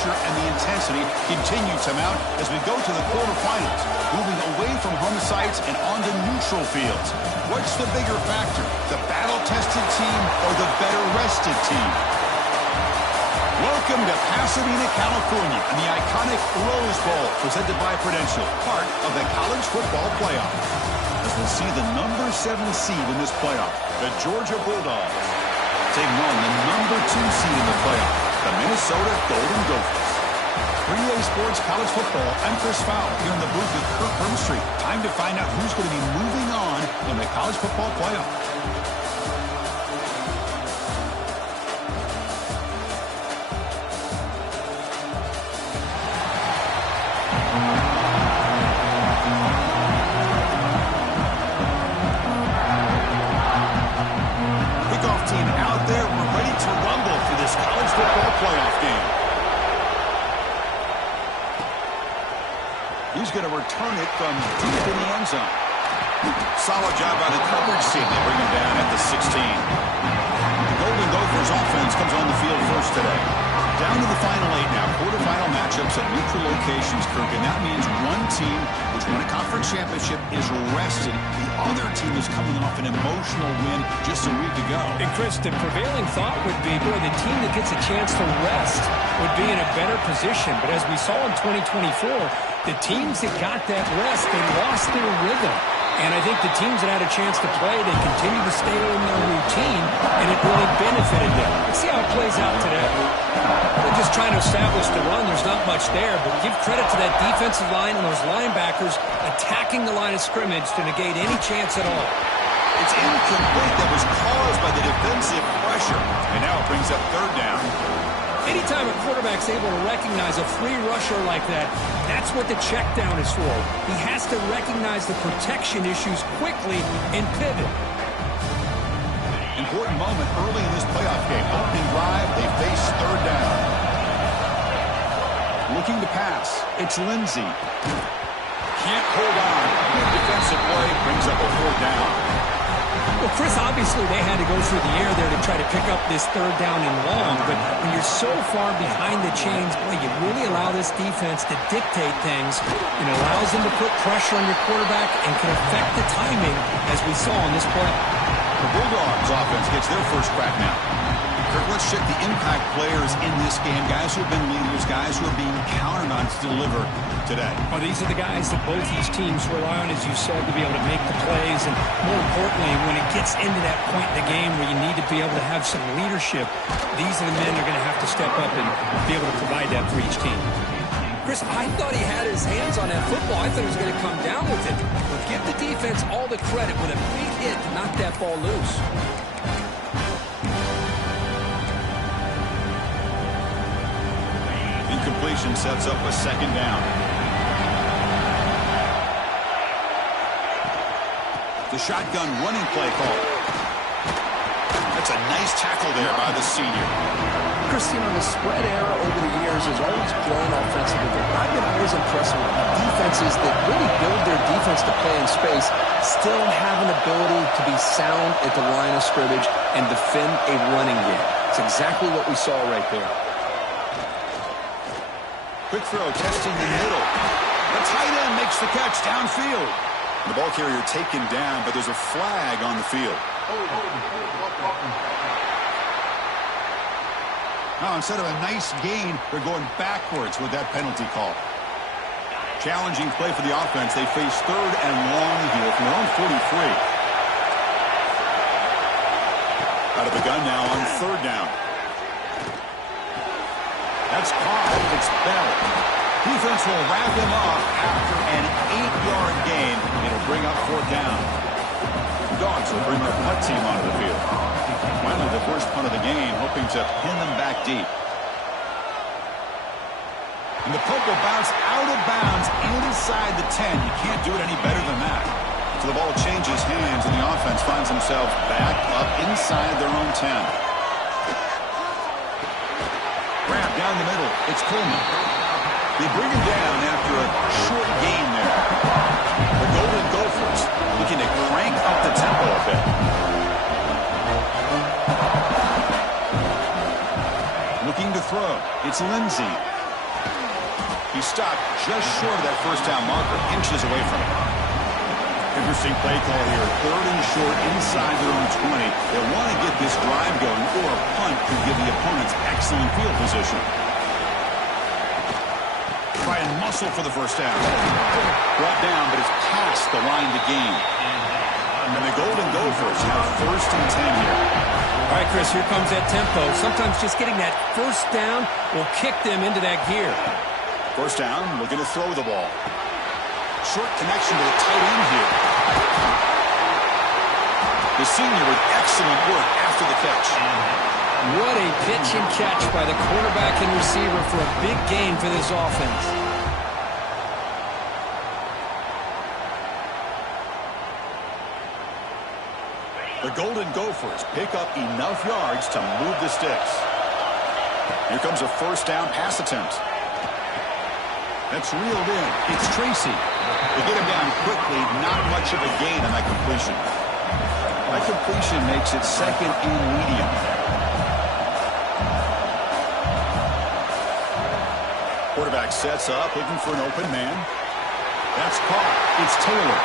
pressure and the intensity continue to mount as we go to the quarterfinals, moving away from home sites and onto neutral fields. What's the bigger factor, the battle-tested team or the better-rested team? Welcome to Pasadena, California, and the iconic Rose Bowl, presented by Prudential, part of the College Football Playoff. As we'll see the number 7 seed in this playoff, the Georgia Bulldogs, taking on the number 2 seed in the playoff, the Minnesota Golden Gophers. 3A Sports College Football, I'm Chris Fowler, here in the booth with Kirk Herbstreit. Time to find out who's going to be moving on in the College Football Playoff. He's going to return it from deep in the end zone. Solid job by the coverage team. They bring him down at the 16. The Golden Gophers offense comes on the field first today. Down to the final 8 now. Quarterfinal matchups at neutral locations, Kirk. And that means one team which won a conference championship is rested. The other team is coming off an emotional win just a week ago. And Chris, the prevailing thought would be, boy, the team that gets a chance to rest would be in a better position. But as we saw in 2024, the teams that got that rest, they lost their rhythm. And I think the teams that had a chance to play, they continue to stay in their routine, and it really benefited them. Let's see how it plays out today. They're just trying to establish the run. There's not much there, but give credit to that defensive line and those linebackers attacking the line of scrimmage to negate any chance at all. It's incomplete. That was caused by the defensive pressure. And now it brings up third down. Anytime a quarterback's able to recognize a free rusher like that, that's what the check down is for. He has to recognize the protection issues quickly and pivot. Important moment early in this playoff game. Opening drive, they face third down. Looking to pass, it's Lindsey. Can't hold on. Good defensive play, brings up a fourth down. Well, Chris, obviously they had to go through the air there to try to pick up this third down and long, but when you're so far behind the chains, boy, you really allow this defense to dictate things. It allows them to put pressure on your quarterback and can affect the timing, as we saw in this play. The Bulldogs offense gets their first crack now. Kirk, let's check the impact players in this game, guys who have been leaders, guys who are being counted on to deliver today. Well, these are the guys that both these teams rely on, as you said, to be able to make the plays. And more importantly, when it gets into that point in the game where you need to be able to have some leadership, these are the men that are going to have to step up and be able to provide that for each team. Chris, I thought he had his hands on that football. I thought he was going to come down with it. But give the defense all the credit with a big hit to knock that ball loose. Incompletion sets up a second down. The shotgun running play call. That's a nice tackle there by the senior. Christine, the spread era over the years has always grown offensively, but I've been always impressed with defenses that really build their defense to play in space, still have an ability to be sound at the line of scrimmage and defend a running game. It's exactly what we saw right there. Quick throw, testing the middle. The tight end makes the catch downfield. The ball carrier taken down, but there's a flag on the field. Now, instead of a nice gain, they're going backwards with that penalty call. Challenging play for the offense. They face third and long here from their own 43. Out of the gun now on third down. That's caught. It's Bell. Defense will wrap him up after an 8-yard gain. It'll bring up fourth down. The Dogs will bring their punt team onto the field. Finally, the first punt of the game, hoping to pin them back deep. And the punt will bounce out of bounds inside the 10. You can't do it any better than that. So the ball changes hands, and the offense finds themselves back up inside their own 10. Grab down the middle. It's Coleman. They bring him down after a short gain there. The Golden Gophers looking to crank up the tempo a bit. Looking to throw. It's Lindsey. He stopped just short of that first down marker, inches away from it. Interesting play call here. 3rd and short inside their own 20. They want to get this drive going, or a punt could give the opponents excellent field position. Try and muscle for the first down. Brought down, but it's past the line to gain. And the Golden Gophers have 1st and 10 here. All right, Chris, here comes that tempo. Sometimes just getting that first down will kick them into that gear. First down, looking to throw the ball. Short connection to the tight end here. The senior with excellent work after the catch. What a pitch and catch by the quarterback and receiver for a big gain for this offense. The Golden Gophers pick up enough yards to move the sticks. Here comes a first down pass attempt. That's reeled in. It's Tracy. They get him down quickly, not much of a gain on that completion. That completion makes it 2nd and medium. Quarterback sets up, looking for an open man. That's caught. It's Taylor.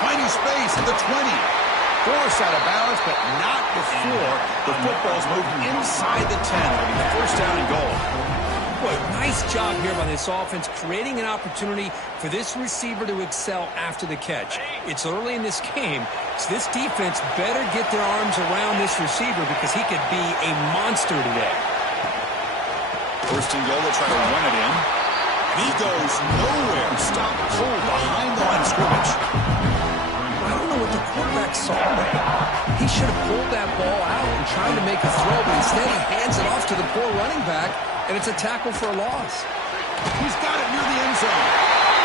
Finding space at the 20. Forced out of bounds, but not before the football's moved inside the 10. It'll be first down and goal. Boy, nice job here by this offense, creating an opportunity for this receiver to excel after the catch. It's early in this game, so this defense better get their arms around this receiver because he could be a monster today. First and goal, they'll try to run it in. And he goes nowhere. Stop cold behind the line of scrimmage. I don't know what the quarterback saw there. He should have pulled that ball out and tried to make a throw, but instead he hands it off to the poor running back, and it's a tackle for a loss. He's got it near the end zone.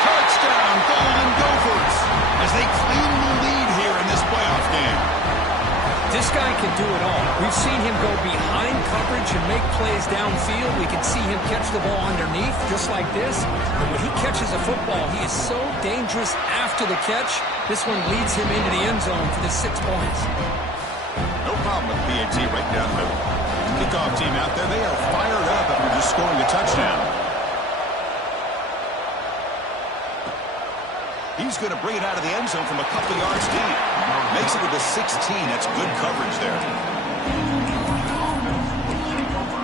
Touchdown, Golden Gophers, as they claim the lead here in this playoff game. This guy can do it all. We've seen him go behind coverage and make plays downfield. We can see him catch the ball underneath, just like this. But when he catches a football, he is so dangerous after the catch. This one leads him into the end zone for the 6 points. No problem with PAT right down the middle. Kickoff team out there, they are fired up after just scoring a touchdown. He's going to bring it out of the end zone from a couple yards deep. Makes it to the 16. That's good coverage there.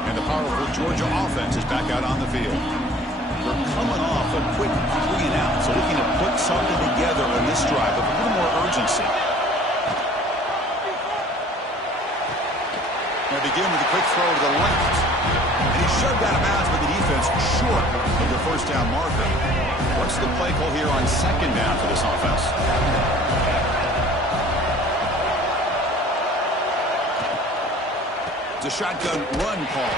And the powerful Georgia offense is back out on the field. They're coming off a quick 3 and out, so looking to put something together on this drive with a little more urgency. They begin with a quick throw to the left. And he's shoved out of bounds by the defense short of the first down marker. What's the play call here on 2nd down for this offense? It's a shotgun run call.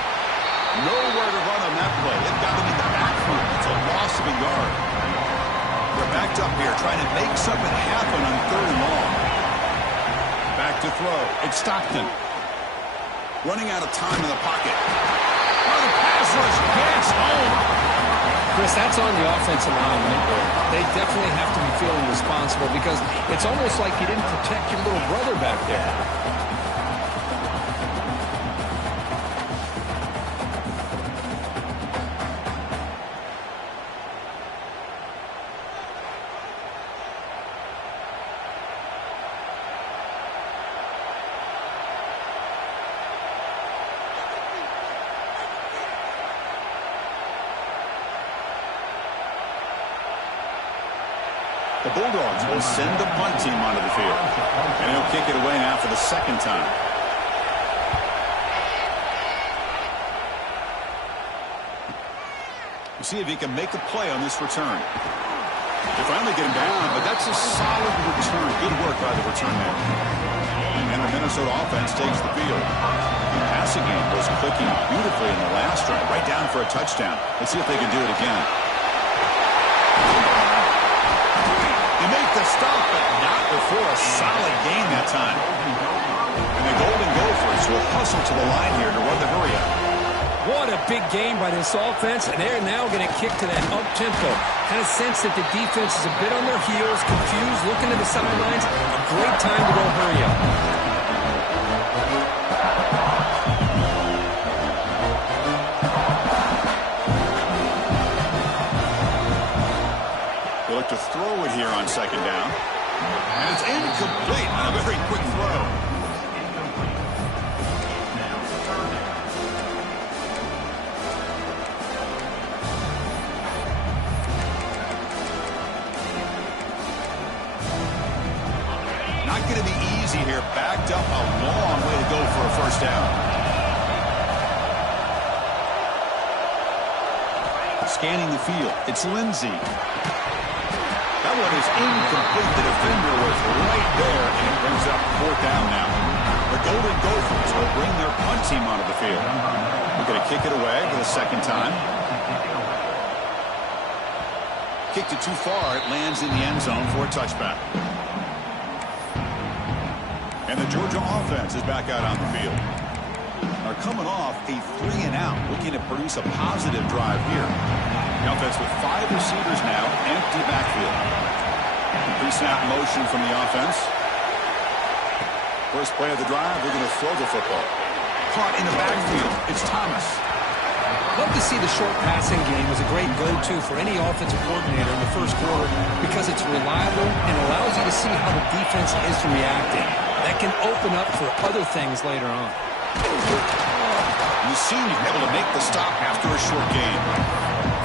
Nowhere to run on that play. They've got him in the backfield. It's a loss of a yard. They're backed up here trying to make something happen on 3rd and long. Back to throw. It's Stockton. Running out of time in the pocket. Oh, the pass rush gets home. Chris, that's on the offensive line right there. They definitely have to be feeling responsible because it's almost like you didn't protect your little brother back there. The Bulldogs will send the punt team onto the field. And he'll kick it away now for the 2nd time. We'll see if he can make a play on this return. They finally get him down, but that's a solid return. Good work by the return man. And the Minnesota offense takes the field. The passing game was clicking beautifully in the last drive, right down for a touchdown. Let's see if they can do it again. They make the stop, but not before a solid gain that time. And the Golden Gophers will hustle to the line here to run the hurry up. What a big game by this offense, and they're now going to kick to that up-tempo. Kind of sense that the defense is a bit on their heels, confused, looking to the sidelines. A great time to go hurry up. here on second down. And it's incomplete on a very quick throw. Not going to be easy here. Backed up a long way to go for a first down. Scanning the field, it's Lindsey. That one is incomplete. The defender was right there, and it brings up fourth down now. The Golden Gophers will bring their punt team onto the field. We're going to kick it away for the second time. Kicked it too far. It lands in the end zone for a touchback. And the Georgia offense is back out on the field. Are coming off a 3-and-out, looking to produce a positive drive here. The offense with 5 receivers now, empty backfield. Pre-snap motion from the offense. First play of the drive, they're going to throw the football. Caught in the backfield, it's Thomas. Love to see the short passing game as a great go-to for any offensive coordinator in the first quarter because it's reliable and allows you to see how the defense is reacting. That can open up for other things later on. You seem to be able to make the stop after a short gain.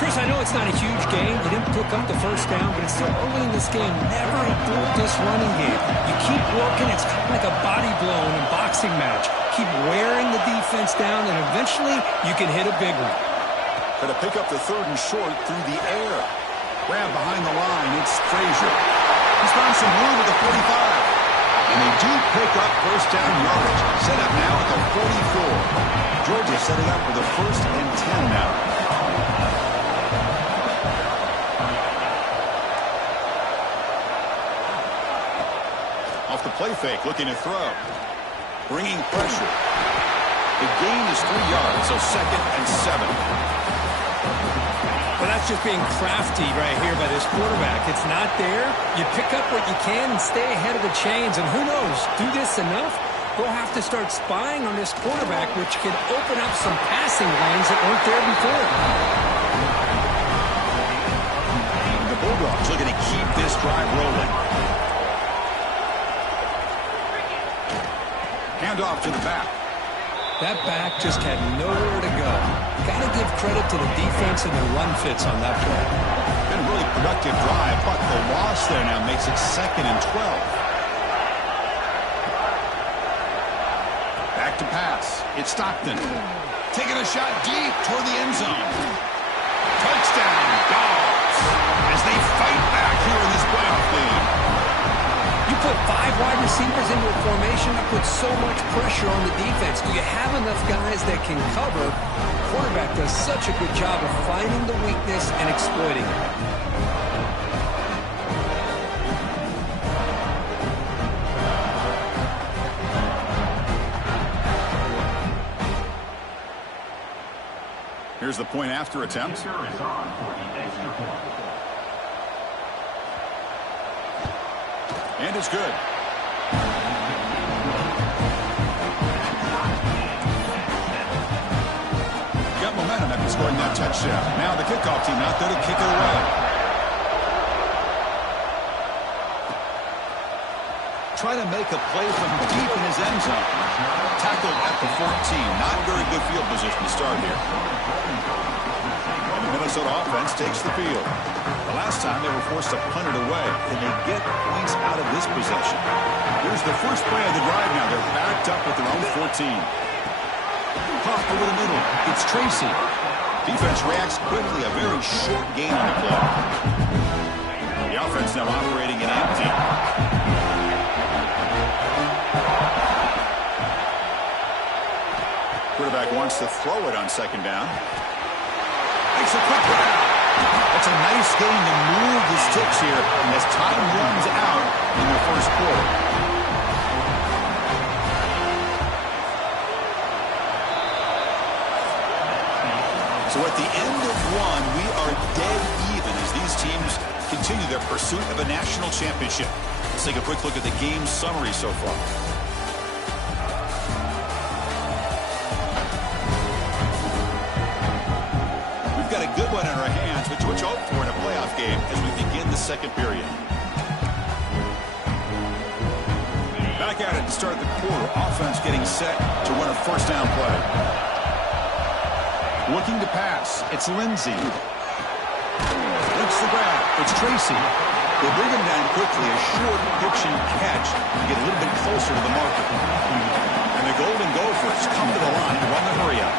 Chris, I know it's not a huge gain. You didn't pick up the first down, but it's still early in this game. Never improve this running game. You keep working. It's kind of like a body blow in a boxing match. Keep wearing the defense down, and eventually you can hit a big one. Going to pick up the third and short through the air. Grab behind the line. It's Frazier. He's found some room at the 45. And they do pick up first down yardage. Set up now at the 44. Georgia setting up for the 1st and 10 now. Off the play fake, looking to throw. Bringing pressure. The gain is 3 yards, so 2nd and 7. But that's just being crafty right here by this quarterback. It's not there. You pick up what you can and stay ahead of the chains. And who knows, do this enough, we'll have to start spying on this quarterback, which could open up some passing lanes that weren't there before. The Bulldogs looking to keep this drive rolling. Hand off to the back. That back just had nowhere to go. Got to give credit to the defense and their run fits on that play. Been a really productive drive, but the loss there now makes it 2nd and 12. Back to pass. It's Stockton. Taking a shot deep toward the end zone. Touchdown, Dogs, as they fight back here in this playoff game. You put 5 wide receivers into a formation, that puts so much pressure on the defense. Do you have enough guys that can cover? The quarterback does such a good job of finding the weakness and exploiting it. Here's the point after attempt. And it's good. Got momentum after scoring that touchdown. Now the kickoff team out there to kick it away. Trying to make a play from deep in his end zone. Tackled at the 14. Not very good field position to start here. And the Minnesota offense takes the field. The last time they were forced to punt it away. Can they get points out of this possession? Here's the first play of the drive now. They're backed up with their own 14. Puff over the middle. It's Tracy. Defense reacts quickly. A very short gain on the play. The offense now operating in empty. Quarterback wants to throw it on second down. Makes a quick grab. That's a nice game to move the sticks here as time runs out in the first quarter. So at the end of one, we are dead even as these teams continue their pursuit of a national championship. Let's take a quick look at the game summary so far. We've got a good one in our hands, which hope for in a playoff game as we begin the second period. Back at it to start the quarter. Offense getting set to run a first down play. Looking to pass. It's Lindsey. Looks the grab. It's Tracy. They bring him down quickly. A short pitch and catch to get a little bit closer to the marker. And the Golden Gophers come to the line to run the hurry-up.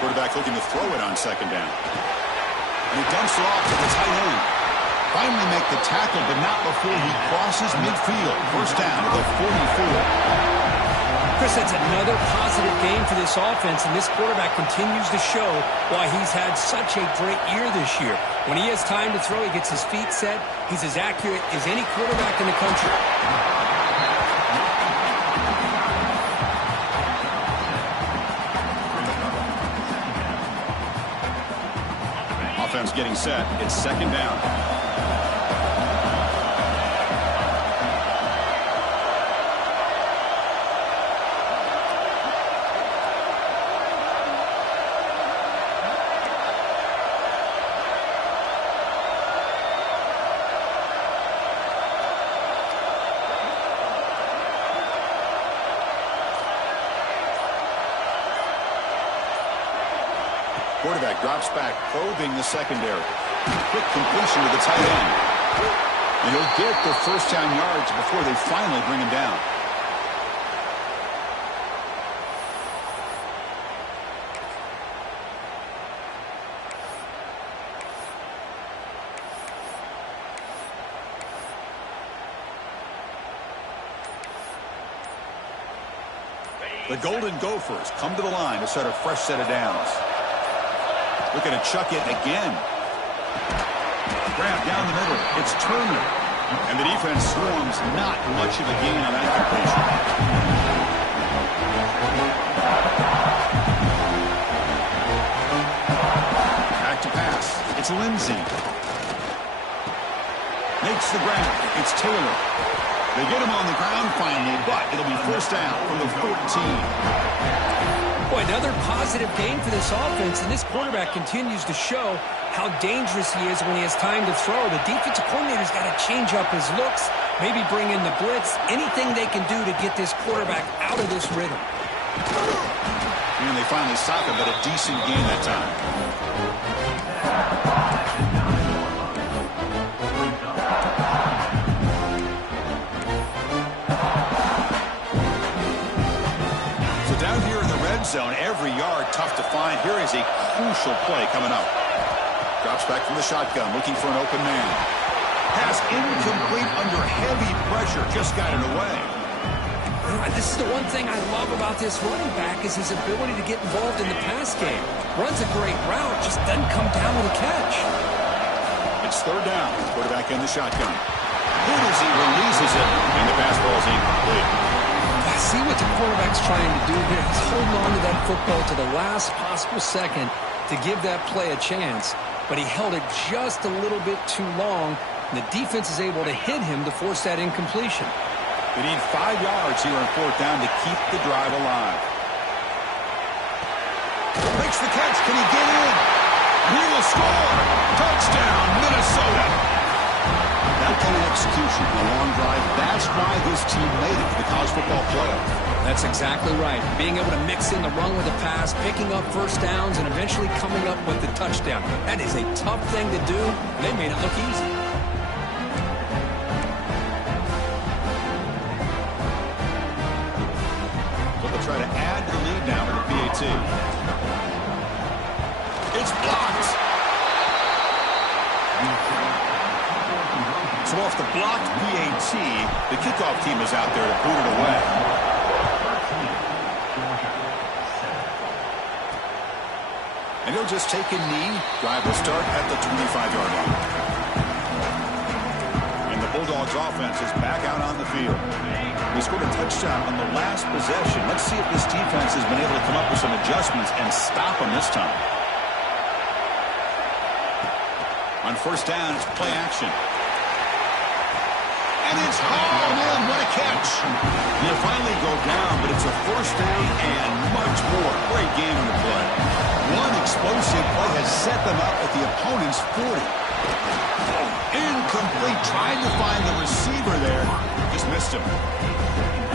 Quarterback looking to throw it on second down. And he dumps it off to the tight end. Finally make the tackle, but not before he crosses midfield. First down at the 44. Chris, that's another positive game for this offense, and this quarterback continues to show why he's had such a great year this year. When he has time to throw, he gets his feet set. He's as accurate as any quarterback in the country. Offense getting set. It's second down. Quarterback drops back, probing the secondary. Quick completion to the tight end. And he'll get the first down yards before they finally bring him down. The Golden Gophers come to the line to start a fresh set of downs. Looking to chuck it again. Grab down the middle. It's Turner. And the defense swarms. Not much of a gain on that completion. Back to pass. It's Lindsey. Makes the grab. It's Taylor. They get him on the ground finally, but it'll be first down from the 14. Boy, another positive game for this offense, and this quarterback continues to show how dangerous he is when he has time to throw. The defensive coordinator's got to change up his looks, maybe bring in the blitz, anything they can do to get this quarterback out of this rhythm. And they finally stop him, but a decent game that time. Zone, every yard tough to find. Here is a crucial play coming up. Drops back from the shotgun, looking for an open man. Pass incomplete under heavy pressure, just got it away. This is the one thing I love about this running back is his ability to get involved in the pass game. Runs a great route, just doesn't come down with a catch. It's third down. Quarterback in the shotgun. As he releases it, and the pass ball is incomplete. See what the quarterback's trying to do here. He's holding on to that football to the last possible second to give that play a chance. But he held it just a little bit too long, and the defense is able to hit him to force that incompletion. They need 5 yards here on fourth down to keep the drive alive. Makes the catch. Can he get in? He will score. Touchdown, Minnesota. That kind of execution, a long drive, that's why this team made it to the college football playoff. That's exactly right. Being able to mix in the run with the pass, picking up first downs, and eventually coming up with the touchdown. That is a tough thing to do. They made it look easy. So they'll try to add to the lead now with the PAT. It's blocked. So off the blocked PAT, the kickoff team is out there to boot it away. And he'll just take a knee. Drive will start at the 25-yard line. And the Bulldogs offense is back out on the field. They scored a touchdown on the last possession. Let's see if this defense has been able to come up with some adjustments and stop them this time. On first down, it's play action. And it's hauled in. What a catch. You finally go down, but it's a first down and much more. Great game on the play. One explosive play has set them up at the opponent's 40. Incomplete. Tried to him.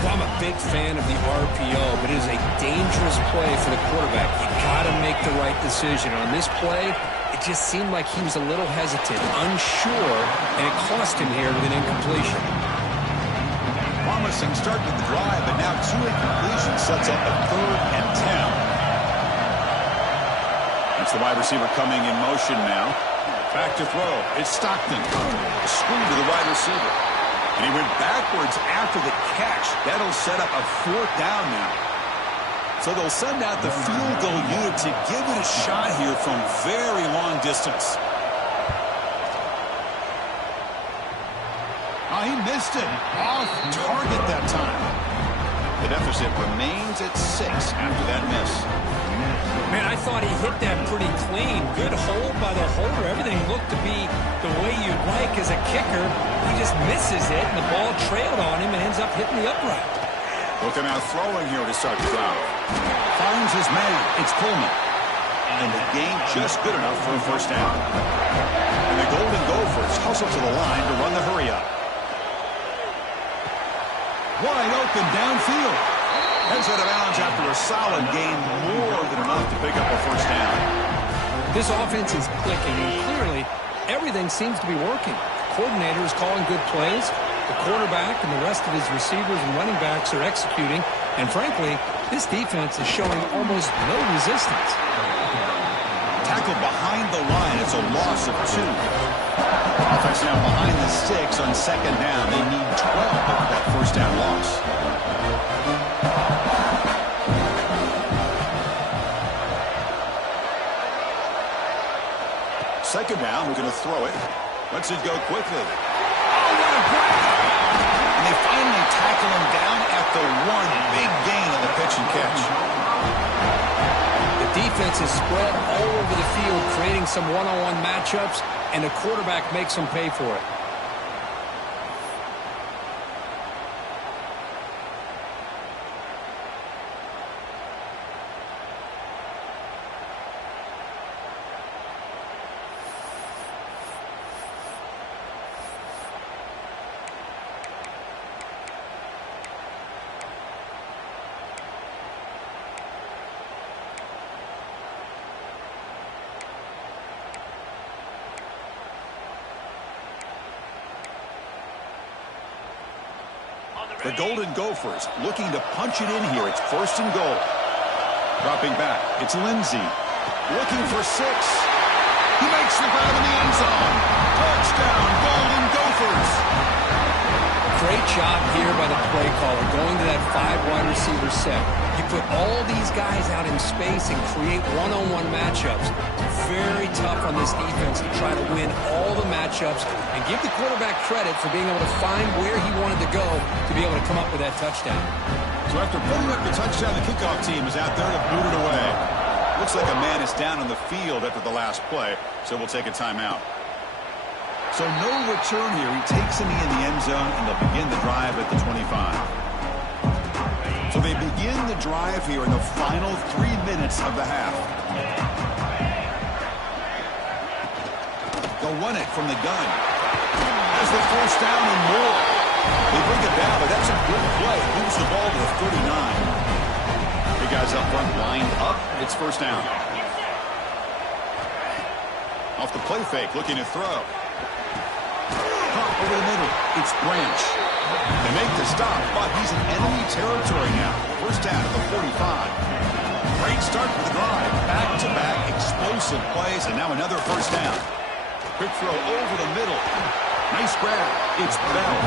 Well, I'm a big fan of the RPO, but it is a dangerous play for the quarterback. You got to make the right decision. On this play, it just seemed like he was a little hesitant, unsure, and it cost him here with an incompletion. Promising start to the drive, but now 2 incompletions sets up a 3rd and 10. It's the wide receiver coming in motion now. Back to throw. It's Stockton. A screen to the wide receiver. And he went backwards after the catch. That'll set up a 4th down now. So they'll send out the field goal unit to give it a shot here from very long distance. Oh, he missed it. Off target that time. The deficit remains at 6 after that miss. Man, I thought he hit that pretty clean. Good hold by the holder. Everything looked to be the way you'd like as a kicker. He just misses it, and the ball trailed on him and ends up hitting the upright. Looking out throwing here to start the drive. Finds his man. It's Coleman. And the gain just good enough for a 1st down. And the Golden Gophers hustle to the line to run the hurry up. Wide open downfield. Heads out of bounds after a solid gain, more than enough to pick up a 1st down. This offense is clicking, and clearly everything seems to be working. The coordinator is calling good plays. The quarterback and the rest of his receivers and running backs are executing. And frankly, this defense is showing almost no resistance. Tackle behind the line. It's a loss of 2. Offense now behind the 6 on 2nd down. They need 12 of that 1st down loss. Second down, we're going to throw it. Lets it go quickly. Oh, what a grab! And they finally tackle him down at the 1. Big gain on the pitch and catch. The defense is spread all over the field, creating some one-on-one matchups, and the quarterback makes them pay for it. The Golden Gophers looking to punch it in here. It's 1st and goal. Dropping back. It's Lindsey. Looking for 6. He makes the grab in the end zone. Touchdown, Golden Gophers. Great job here by the play caller, going to that 5 wide receiver set. You put all these guys out in space and create one-on-one matchups. Very tough on this defense to try to win all the matchups and give the quarterback credit for being able to find where he wanted to go to be able to come up with that touchdown. So after putting up the touchdown, the kickoff team is out there to boot it away. Looks like a man is down on the field after the last play, so we'll take a timeout. So no return here. He takes him in the end zone, and they'll begin the drive at the 25. So they begin the drive here in the final 3 minutes of the half. They'll run it from the gun. As the 1st down and more. They bring it down, but that's a good play. Moves the ball to the 39. Big guys up front lined up. It's 1st down. Off the play fake, looking to throw. Pop over the middle. It's Branch. They make the stop, but he's in enemy territory now. 1st down at the 45. Great start for the drive. Back-to-back explosive plays, and now another 1st down. Quick throw over the middle. Nice grab. It's Bell.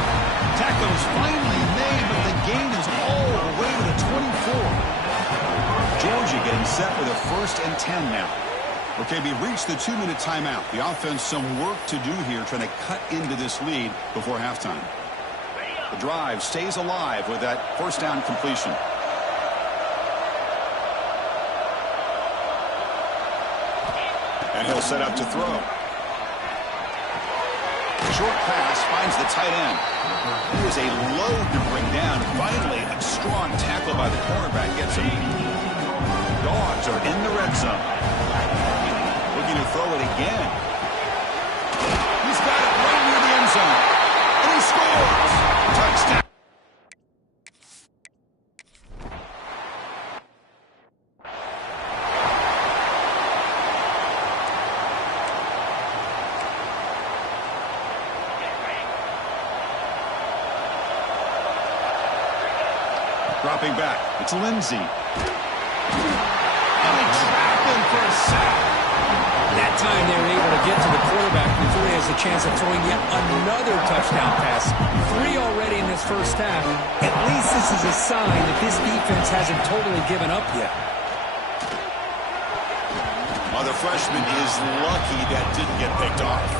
Tackle's finally made, but the gain is all the way to the 24. Georgia getting set with a 1st and 10 now. Okay, we reached the 2-minute timeout. The offense some work to do here, trying to cut into this lead before halftime. The drive stays alive with that 1st down completion. And he'll set up to throw. Short pass finds the tight end. He is a load to bring down. Finally, a strong tackle by the cornerback gets him. Dogs are in the red zone. Looking to throw it again. He's got it right near the end zone. And he scores. Touchdown. Dropping back. It's Lindsey. And they trap him for a sack. That time they were able to get to the quarterback before he has a chance of throwing yet another touchdown pass. 3 already in this first half. At least this is a sign that this defense hasn't totally given up yet. Well, the freshman is lucky that didn't get picked off.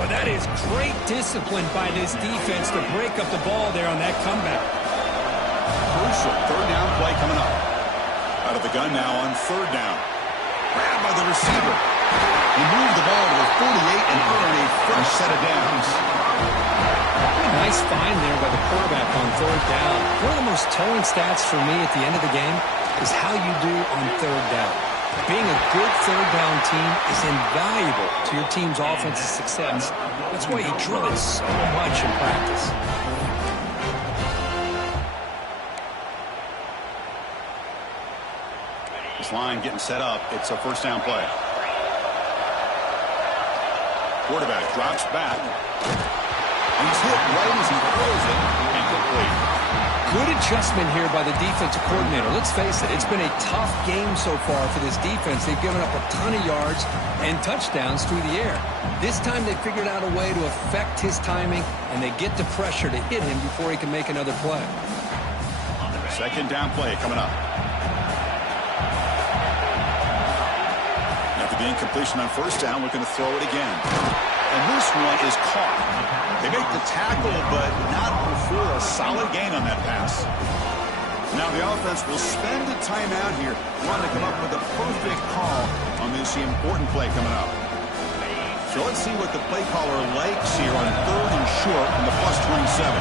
Well, that is great discipline by this defense to break up the ball there on that comeback. Crucial third down play coming up. Out of the gun now on third down. Grabbed by the receiver. He moved the ball to the 48 and earned a fresh set of downs. Nice find there by the quarterback on third down. One of the most telling stats for me at the end of the game is how you do on third down. Being a good third down team is invaluable to your team's offensive success. That's why you drill it so much in practice. This line getting set up. It's a first down play. Quarterback drops back. And he's hit right as he throws it. Incomplete. Good adjustment here by the defensive coordinator. Let's face it, it's been a tough game so far for this defense. They've given up a ton of yards and touchdowns through the air. This time they figured out a way to affect his timing, and they get the pressure to hit him before he can make another play. Second down play coming up. After the incompletion on first down, looking to throw it again. And this one is caught. They make the tackle, but not before a solid gain on that pass. Now the offense will spend a timeout here, wanting to come up with a perfect call on this important play coming up. So let's see what the play caller likes here on third and short from the plus 27.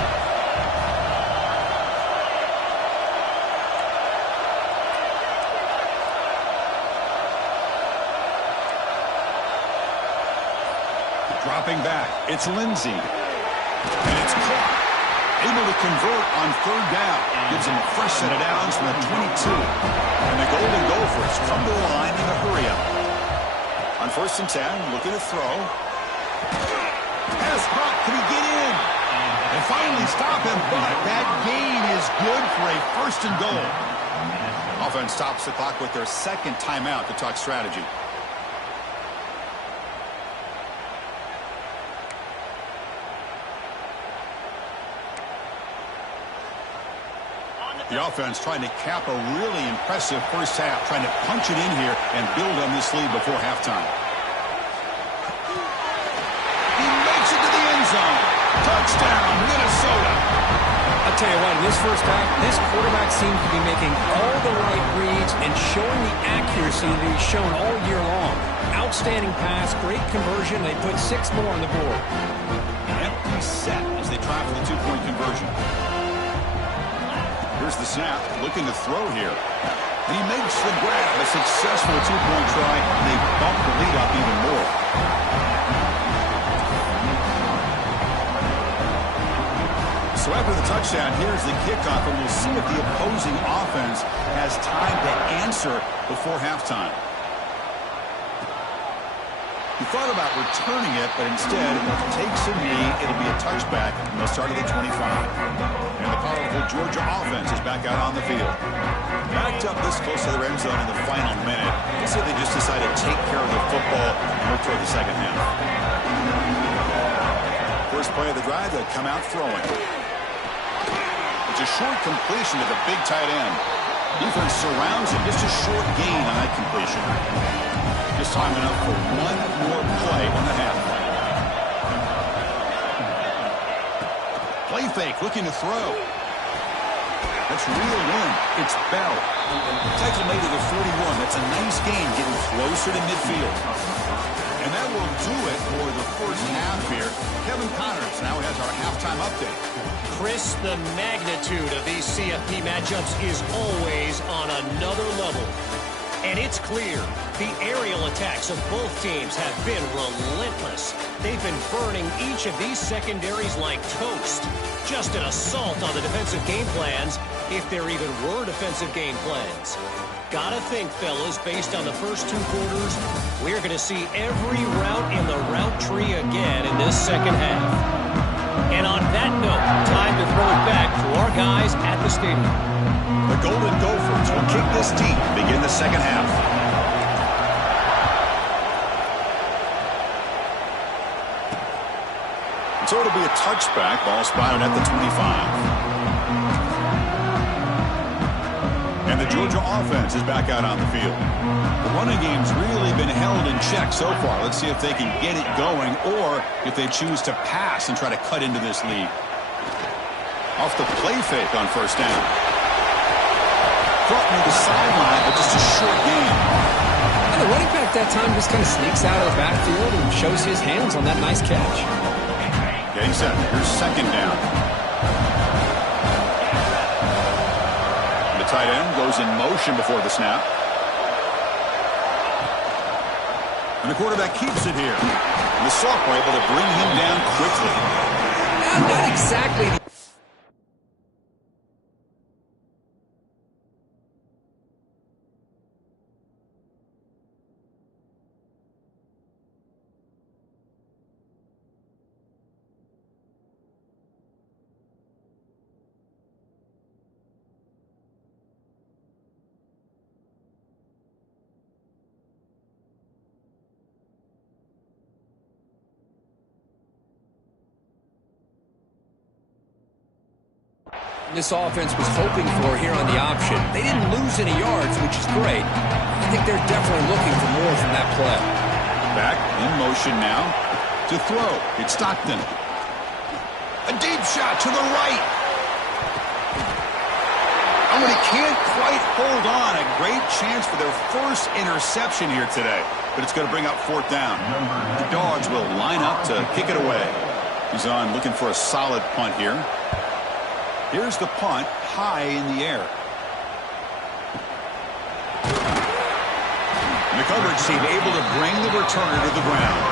Dropping back, it's Lindsey. And it's caught. Able to convert on third down. Gives him a fresh set of downs from the 22. And the Golden Gophers come to the line in the hurry up. On first and 10, looking to throw. Pass caught. Can he get in? And finally stop him, but that gain is good for a first and goal. Offense stops the clock with their second timeout to talk strategy. The offense trying to cap a really impressive first half, trying to punch it in here and build on this lead before halftime. He makes it to the end zone. Touchdown, Minnesota. I'll tell you what, in this first half, this quarterback seems to be making all the right reads and showing the accuracy that he's shown all year long. Outstanding pass, great conversion. They put 6 more on the board. An empty set as they try for the 2-point conversion. Here's the snap, looking to throw here. And he makes the grab, a successful 2-point try, and they bump the lead up even more. So after the touchdown, here's the kickoff, and we'll see if the opposing offense has time to answer before halftime. He thought about returning it, but instead takes a knee. It'll be a touchback, and they'll start at the 25. And the powerful Georgia offense is back out on the field. Backed up this close to the end zone in the final minute. We'll see if they just decide to take care of the football and look toward the second half. First play of the drive, they'll come out throwing. It's a short completion to the big tight end. Defense surrounds him. Just a short gain on that completion. Just time enough for one more play on the half. Play fake, looking to throw. That's reeled in. It's Bell. Tackle made to the 41. That's a nice gain, getting closer to midfield. And that will do it for the first half here. Kevin Connors now has our halftime update. Chris, the magnitude of these CFP matchups is always on another level. And it's clear, the aerial attacks of both teams have been relentless. They've been burning each of these secondaries like toast. Just an assault on the defensive game plans, if there even were defensive game plans. Gotta think, fellas, based on the first 2 quarters, we're going to see every route in the route tree again in this second half. And on that note, time to throw it back to our guys at the stadium. The Golden Gophers will kick this deep to begin the second half. So it'll be a touchback. Ball spotted at the 25. And the Georgia offense is back out on the field. The running game's really been held in check so far. Let's see if they can get it going or if they choose to pass and try to cut into this lead. Off the play fake on first down. Brought near the sideline, but just a short gain. And the running back that time just kind of sneaks out of the backfield and shows his hands on that nice catch. Getting set. Here's second down. The tight end goes in motion before the snap. And the quarterback keeps it here. And the Sophomore able to bring him down quickly. Not exactly. This offense was hoping for here on the option. They didn't lose any yards, which is great. I think they're definitely looking for more from that play. Back in motion now to throw. It's Stockton. A deep shot to the right. Oh, and he can't quite hold on. A great chance for their first interception here today. But it's going to bring up fourth down. The Dogs will line up to kick it away. He's on looking for a solid punt here. Here's the punt, high in the air. And the coverage team able to bring the returner to the ground.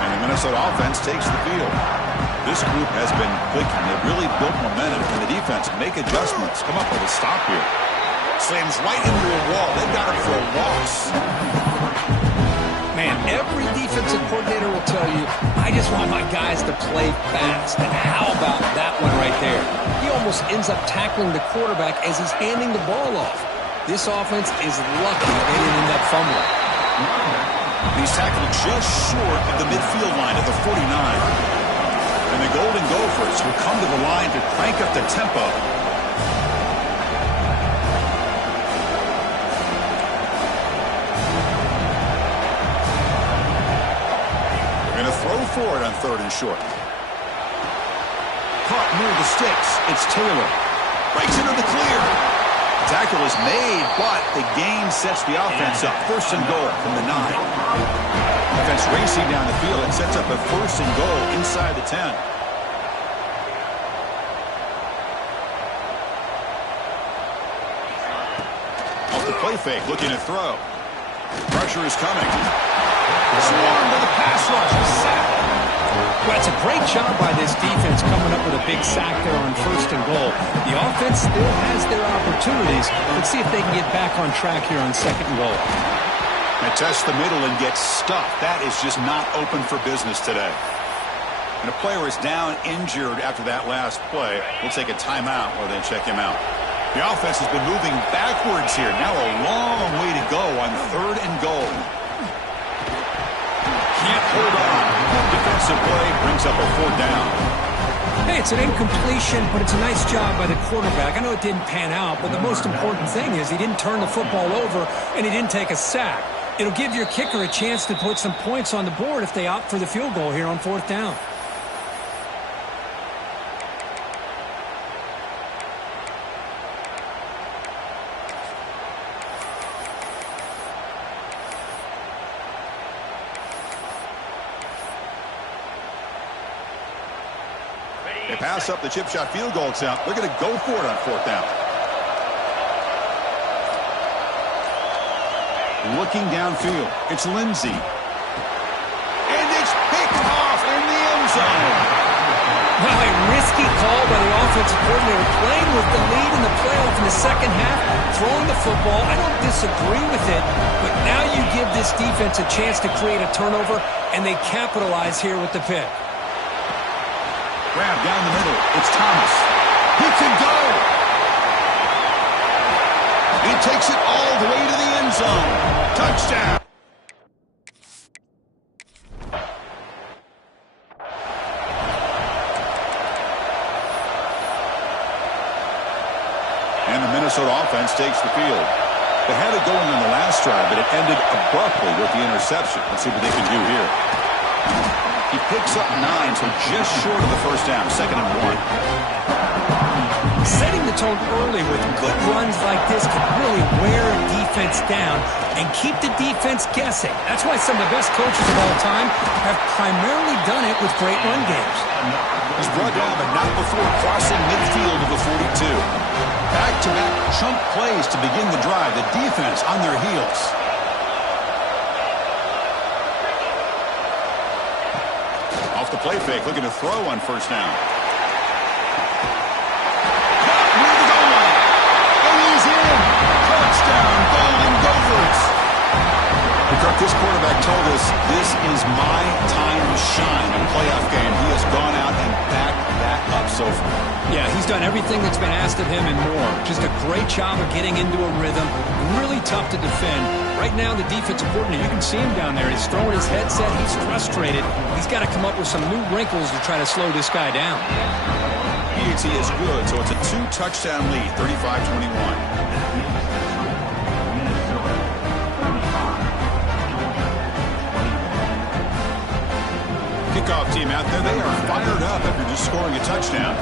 And the Minnesota offense takes the field. This group has been clicking. They've really built momentum, and the defense make adjustments. Come up with a stop here. Slams right into a wall. They've got him for a loss. Man, every defensive coordinator will tell you, I just want my guys to play fast. And how about that one right there? He almost ends up tackling the quarterback as he's handing the ball off. This offense is lucky they didn't end up fumbling. He's tackled just short of the midfield line at the 49. And the Golden Gophers will come to the line to crank up the tempo. Throw for it on third and short. Caught near the sticks. It's Taylor. Breaks into the clear. Tackle is made, but the gain sets the offense up. First and goal from the 9. Offense racing down the field. It sets up a first and goal inside the 10. Off the play fake, looking to throw. Pressure is coming. Swarm to the pass rush. Sack. Well, it's a great job by this defense coming up with a big sack there on first and goal. The offense still has their opportunities. Let's see if they can get back on track here on second and goal. They test the middle and get stuffed. That is just not open for business today. And a player is down injured after that last play. We'll take a timeout while they check him out. The offense has been moving backwards here. Now a long way to go on third and goal. Can't hold on. Defensive play brings up a fourth down. Hey, it's an incompletion, but it's a nice job by the quarterback. I know it didn't pan out, but the most important thing is he didn't turn the football over and he didn't take a sack. It'll give your kicker a chance to put some points on the board if they opt for the field goal here on fourth down. They pass up the chip shot field goal attempt. They're going to go for it on fourth down. Looking downfield. It's Lindsey. And it's picked off in the end zone. Well, a risky call by the offensive coordinator, playing with the lead in the playoff in the second half, throwing the football. I don't disagree with it, but now you give this defense a chance to create a turnover, and they capitalize here with the pick. Grab down the middle. It's Thomas. He can go. He takes it all the way to the end zone. Touchdown. And the Minnesota offense takes the field. They had it going on the last drive, but it ended abruptly with the interception. Let's see what they can do here. He picks up 9, so just short of the first down. 2nd and 1. Setting the tone early with good runs like this can really wear a defense down and keep the defense guessing. That's why some of the best coaches of all time have primarily done it with great run games. He's brought down, but not before crossing midfield of the 42. Back-to-back chunk plays to begin the drive. The defense on their heels. Off the play fake, looking to throw on first down. Near the goal line. And he's in. Touchdown, Golden Gophers. This quarterback told us this is my time to shine in a playoff game. He has gone out and backed that up so far. Yeah, he's done everything that's been asked of him and more. Just a great job of getting into a rhythm. Really tough to defend. Right now, the defensive coordinator, you can see him down there. He's throwing his headset. He's frustrated. He's got to come up with some new wrinkles to try to slow this guy down. PAT is good, so it's a 2-touchdown lead, 35-21. Kickoff team out there. They are fired up after just scoring a touchdown.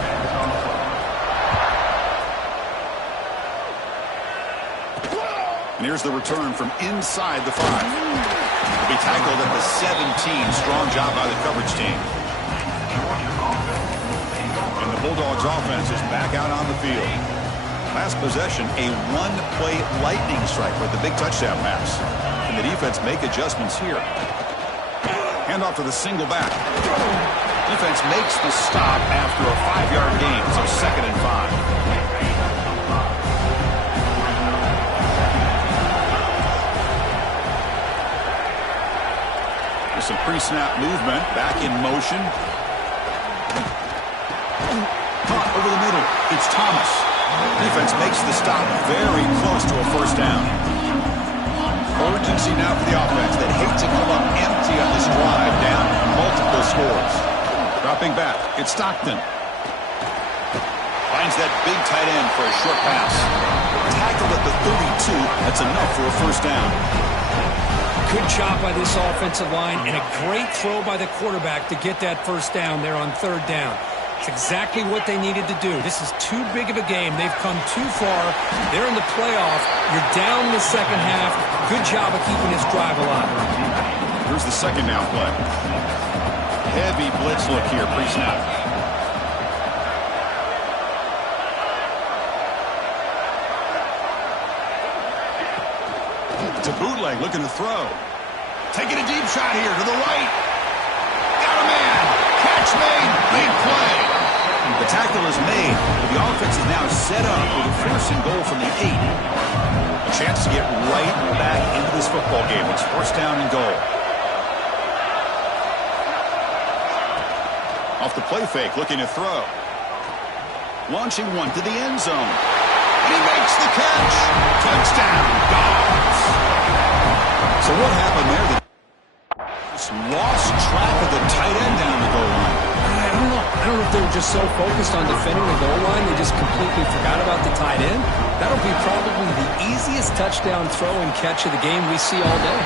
And here's the return from inside the 5. He'll be tackled at the 17. Strong job by the coverage team. And the Bulldogs offense is back out on the field. Last possession, a one-play lightning strike with the big touchdown pass. And the defense make adjustments here. Handoff to the single back. Defense makes the stop after a 5-yard gain, so 2nd and 5. There's some pre-snap movement, back in motion. Caught over the middle. It's Thomas. Defense makes the stop very close to a first down. Urgency now for the offense that hate to come up empty on this drive, down multiple scores. Dropping back, it's Stockton. Finds that big tight end for a short pass. Tackled at the 32, that's enough for a first down. Good job by this offensive line and a great throw by the quarterback to get that first down there on 3rd down. It's exactly what they needed to do. This is too big of a game. They've come too far. They're in the playoff. You're down in the second half. Good job of keeping this drive alive. Here's the second down play. Heavy blitz look here, pre-snap. It's a bootleg, looking to throw. Taking a deep shot here to the right. Got a man. Catch made. Big play. The tackle is made, but the offense is now set up with a 1st and goal from the 8. A chance to get right back into this football game. It's 1st down and goal. Off the play fake, looking to throw. Launching one to the end zone. And he makes the catch. Touchdown, Dogs. So what happened there? They just lost track of the tight end down the goal line. I don't know if they were just so focused on defending the goal line, they just completely forgot about the tight end. That'll be probably the easiest touchdown throw and catch of the game we see all day.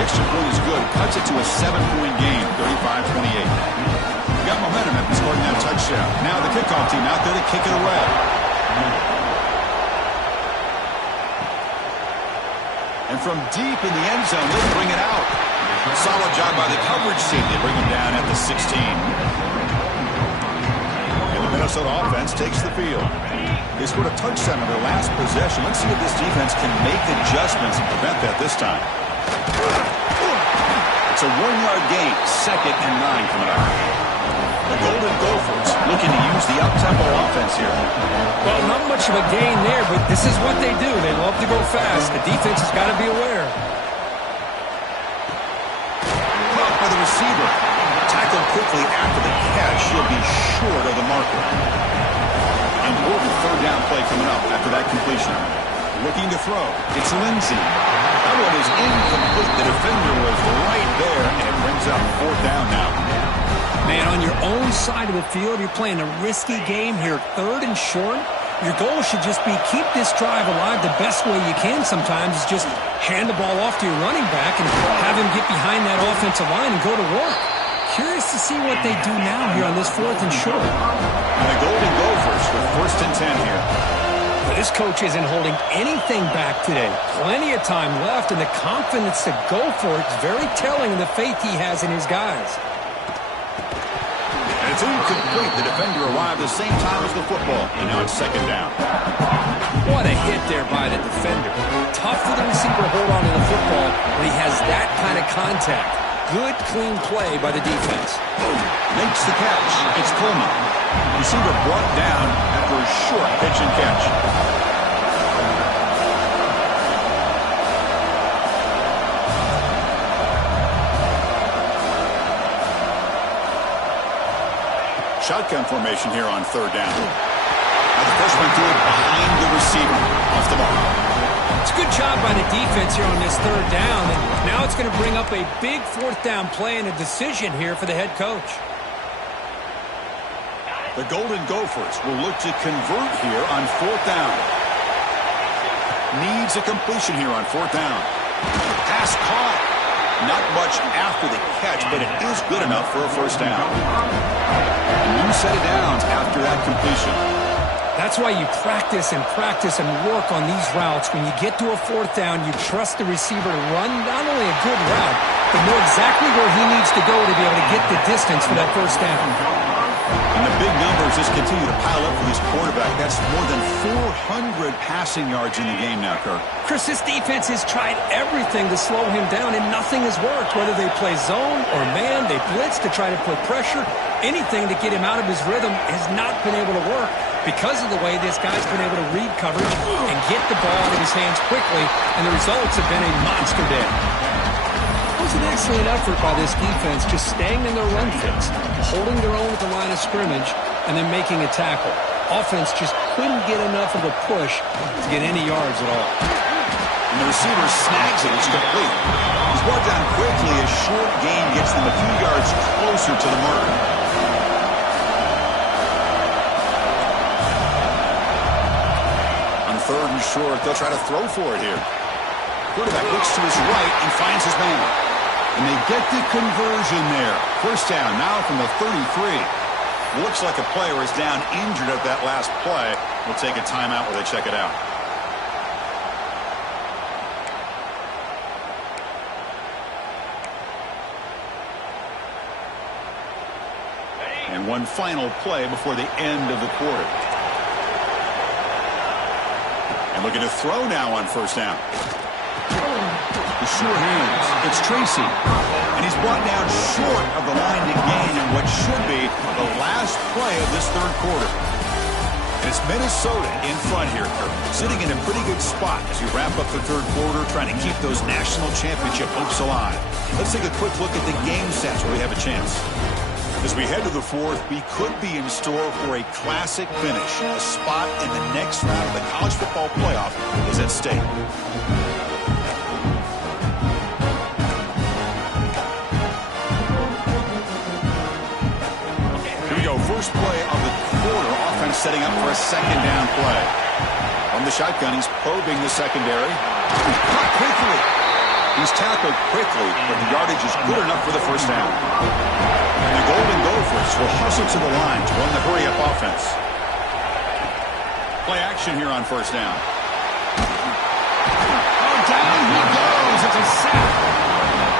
Extra point is good. Cuts it to a 7-point game, 35-28. Got momentum after scoring that touchdown. Now the kickoff team out there to kick it away. And from deep in the end zone, they'll bring it out. Solid job by the coverage team. They bring him down at the 16. And the Minnesota offense takes the field. They scored a touchdown on their last possession. Let's see if this defense can make adjustments and prevent that this time. It's a 1-yard gain. 2nd and 9 coming up. The Golden Gophers looking to use the up-tempo offense here. Well, not much of a gain there, but this is what they do. They love to go fast. The defense has got to be aware. Caught by the receiver. Tackle tackled quickly after the catch. He'll be short of the marker. Important third down play coming up after that completion. Looking to throw. It's Lindsey. That one is incomplete. The defender was right there, and it brings up fourth down now. Man, on your own side of the field, you're playing a risky game here, third and short. Your goal should just be keep this drive alive the best way you can sometimes is just hand the ball off to your running back and have him get behind that offensive line and go to work. Curious to see what they do now here on this fourth and short. And the Golden Gophers with first and 10 here. But this coach isn't holding anything back today. Plenty of time left, and the confidence to go for it is very telling of the faith he has in his guys. And it's incomplete. The defender arrived the same time as the football, and now it's second down. What a hit there by the defender. Tough for the receiver to hold on to the football when he has that kind of contact. Good, clean play by the defense. Makes the catch. It's Coleman. Receiver brought down after a short pitch and catch. Shotgun formation here on third down. Now the freshman threw it behind the receiver. Off the mark. It's a good job by the defense here on this third down, and now it's going to bring up a big fourth down play and a decision here for the head coach. The Golden Gophers will look to convert here on fourth down. Needs a completion here on fourth down. Pass caught. Not much after the catch, but it is good enough for a first down. A new set of downs after that completion. That's why you practice and work on these routes. When you get to a fourth down, you trust the receiver to run not only a good route, but know exactly where he needs to go to be able to get the distance for that first down. And the big numbers just continue to pile up for this quarterback. That's more than 400 passing yards in the game now, Kirk. Chris, this defense has tried everything to slow him down, and nothing has worked. Whether they play zone or man, they blitz to try to put pressure. Anything to get him out of his rhythm has not been able to work because of the way this guy's been able to read coverage and get the ball out of his hands quickly, and the results have been a monster day. It was an excellent effort by this defense, just staying in their run fits, holding their own at the line of scrimmage, and then making a tackle. Offense just couldn't get enough of a push to get any yards at all. And the receiver snags it. It's complete. He's brought down quickly. A short gain gets them a few yards closer to the mark. On third and short, they'll try to throw for it here. Quarterback looks to his right and finds his man. And they get the conversion there. First down now from the 33. Looks like a player is down injured at that last play. We'll take a timeout while they check it out. And one final play before the end of the quarter. And looking to throw now on first down. The sure hands. It's Tracy. And he's brought down short of the line to gain in what should be the last play of this third quarter. And it's Minnesota in front here, Kirk, sitting in a pretty good spot as we wrap up the third quarter, trying to keep those national championship hopes alive. Let's take a quick look at the game stats where we have a chance. As we head to the fourth, we could be in store for a classic finish. A spot in the next round of the college football playoff is at stake. First play of the quarter, offense setting up for a second down play. From the shotgun, he's probing the secondary. He's caught quickly. He's tackled quickly, but the yardage is good enough for the first down. And the Golden Gophers will hustle to the line to run the hurry-up offense. Play action here on first down. Oh, down he goes. It's a sack.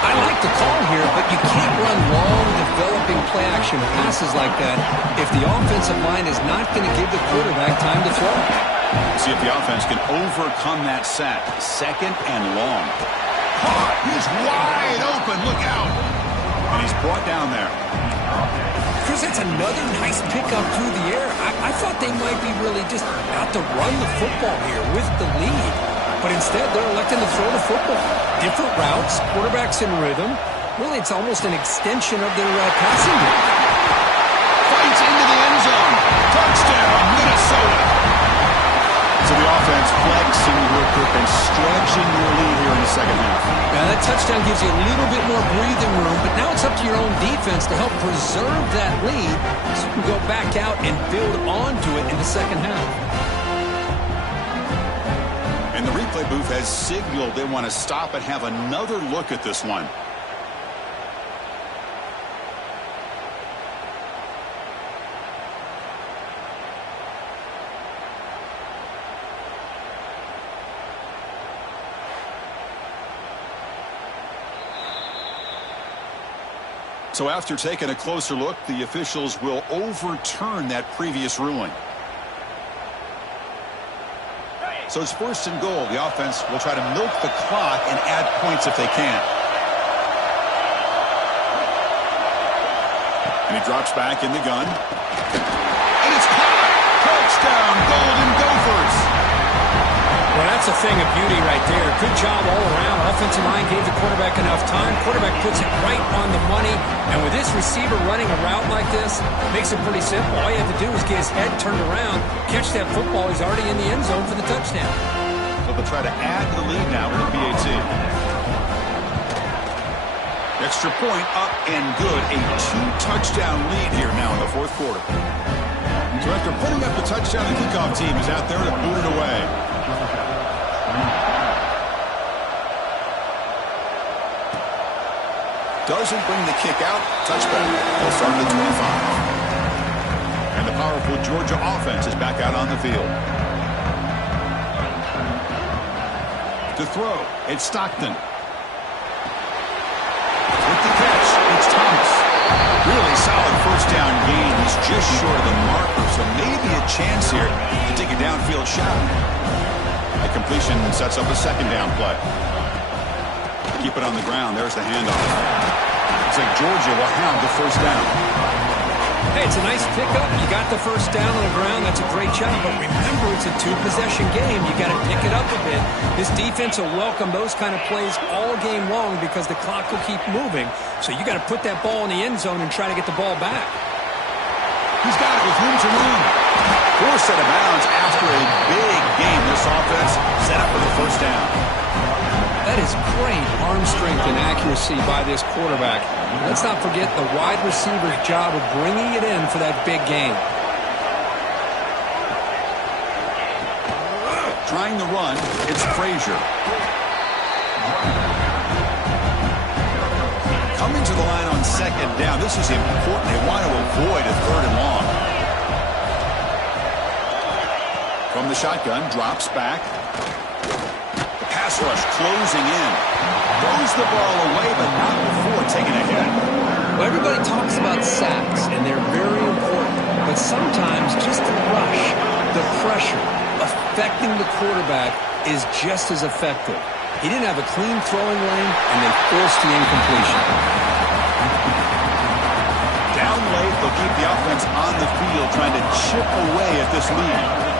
I like the call here, but you can't run long, developing play-action passes like that if the offensive line is not going to give the quarterback time to throw. See if the offense can overcome that sack. Second and long. Caught. He's wide open. Look out. And he's brought down there. Chris, that's another nice pickup through the air. I thought they might be really just out to run the football here with the lead. But instead, they're electing to throw the football. Different routes, quarterbacks in rhythm. Really, it's almost an extension of their passing game. Fights into the end zone. Touchdown, Minnesota. So the offense flexing real quick and stretching your lead here in the second half. Now, that touchdown gives you a little bit more breathing room, but now it's up to your own defense to help preserve that lead so you can go back out and build onto it in the second half. And the replay booth has signaled they want to stop and have another look at this one. So after taking a closer look, the officials will overturn that previous ruling. So it's first and goal. The offense will try to milk the clock and add points if they can. And he drops back in the gun. And it's caught! Touchdown, Golden Gophers! Well, that's a thing of beauty right there. Good job all around. Offensive line gave the quarterback enough time. Quarterback puts it right on the money. And with this receiver running a route like this, makes it pretty simple. All you have to do is get his head turned around, catch that football. He's already in the end zone for the touchdown. So they'll try to add to the lead now with the PAT. Extra point up and good. A 2-touchdown lead here now in the fourth quarter. So after putting up the touchdown, the kickoff team is out there to boot it away. Doesn't bring the kick out. Touchback. They'll start at the 25. And the powerful Georgia offense is back out on the field. To throw, it's Stockton. With the catch, it's Thomas. Really solid first down gain. He's just short of the marker, so maybe a chance here to take a downfield shot. The completion sets up a second down play. Keep it on the ground. There's the handoff. Looks like Georgia will have the first down. Hey, it's a nice pickup. You got the first down on the ground. That's a great job. But remember, it's a two-possession game. You got to pick it up a bit. This defense will welcome those kind of plays all game long because the clock will keep moving. So you got to put that ball in the end zone and try to get the ball back. He's got it with room to run. Forced out of bounds after a big game. This offense set up for the first down. That is great arm strength and accuracy by this quarterback. Let's not forget the wide receiver's job of bringing it in for that big game. Trying to run, it's Frazier. Coming to the line on second down. This is important. They want to avoid a third and long. From the shotgun, drops back. Pass rush closing in. Throws the ball away, but not before taking a hit. Well, everybody talks about sacks, and they're very important. But sometimes just the rush, the pressure, affecting the quarterback is just as effective. He didn't have a clean throwing lane, and they forced the incompletion. Down late, they'll keep the offense on the field, trying to chip away at this lead.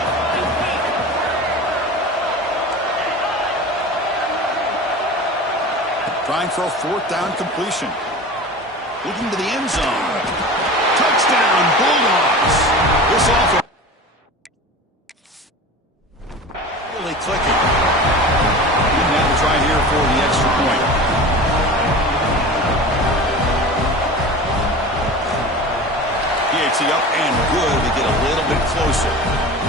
Trying for a fourth down completion. Looking to the end zone. Touchdown, Bulldogs. This offense really clicking. And now to try here for the extra point. PAT up and good. They get a little bit closer.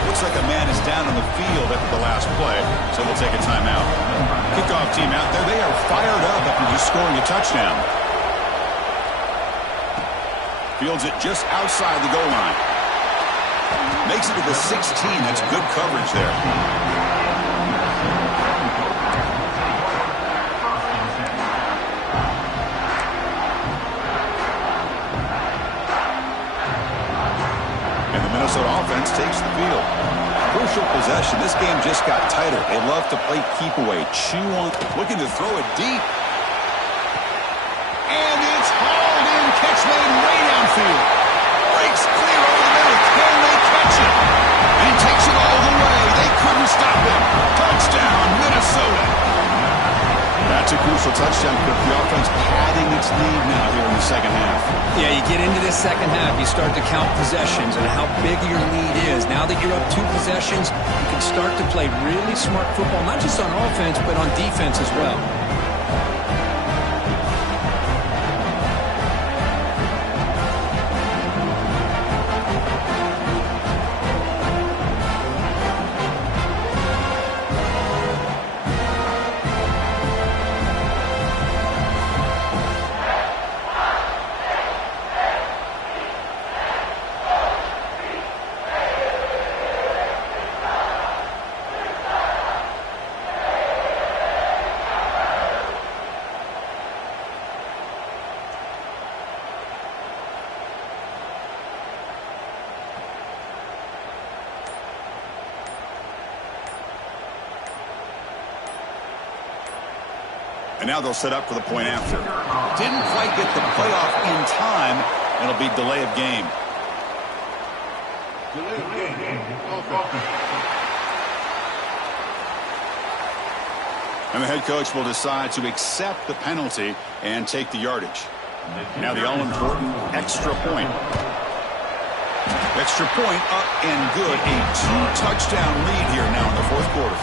Looks like a man is down on the field after the last play, so they'll take a timeout. Kickoff team out there. They are fired up after just scoring a touchdown. Fields it just outside the goal line. Makes it to the 16. That's good coverage there. Minnesota offense takes the field. Crucial possession. This game just got tighter. They love to play keep away, chew on, looking to throw it deep. And it's hauled in. Catch made way downfield. Breaks clear over the middle. Can they catch it? And he takes it all the way. They couldn't stop him. Touchdown, Minnesota. That's a crucial touchdown, Kirk. The offense padding its lead now here in the second half. Yeah, you get into this second half, you start to count possessions and how big your lead is. Now that you're up 2 possessions, you can start to play really smart football, not just on offense, but on defense as well. And now they'll set up for the point after. Didn't quite get the playoff in time. It'll be delay of game. And the head coach will decide to accept the penalty and take the yardage. Now the all-important extra point. Extra point up and good. A 2-touchdown lead here now in the fourth quarter.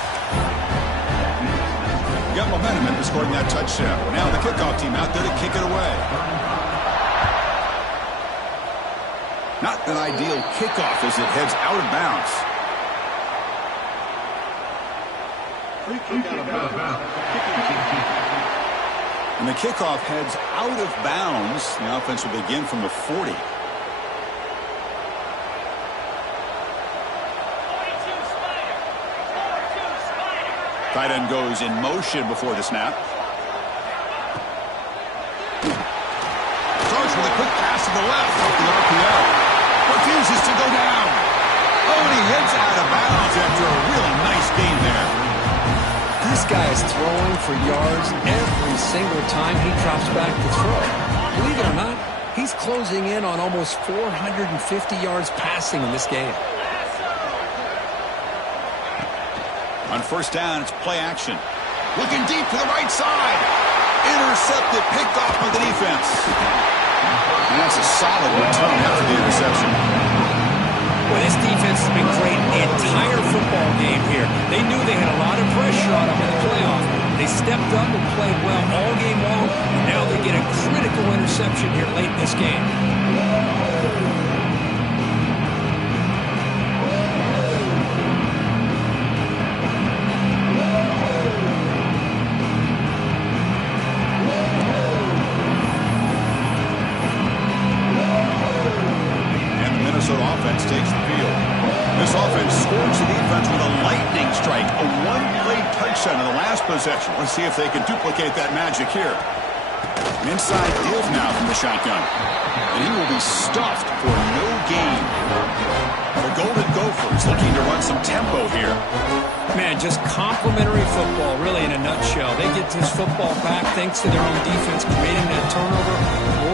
Got momentum into scoring that touchdown. Now the kickoff team out there to kick it away. Not an ideal kickoff as it heads out of bounds. And the kickoff heads out of bounds. The offense will begin from the 40. Tight end goes in motion before the snap. Starts with a quick pass to the left off the RPO. Refuses to go down. Oh, and he heads out of bounds after a really nice gain there. This guy is throwing for yards every single time he drops back to throw. Believe it or not, he's closing in on almost 450 yards passing in this game. On first down, it's play action. Looking deep to the right side. Intercepted, picked off by the defense. And that's a solid return after the interception. Well, this defense has been great the entire football game here. They knew they had a lot of pressure on them in the playoff. They stepped up and played well all game long. And now they get a critical interception here late in this game. Takes the field. This offense scores the defense with a lightning strike, a one-play touchdown in the last possession. Let's see if they can duplicate that magic here. An inside give now from the shotgun. And he will be stuffed for no gain. The Golden Gophers looking to run some tempo here. Man, just complimentary football, really, in a nutshell. They get this football back thanks to their own defense, creating that turnover,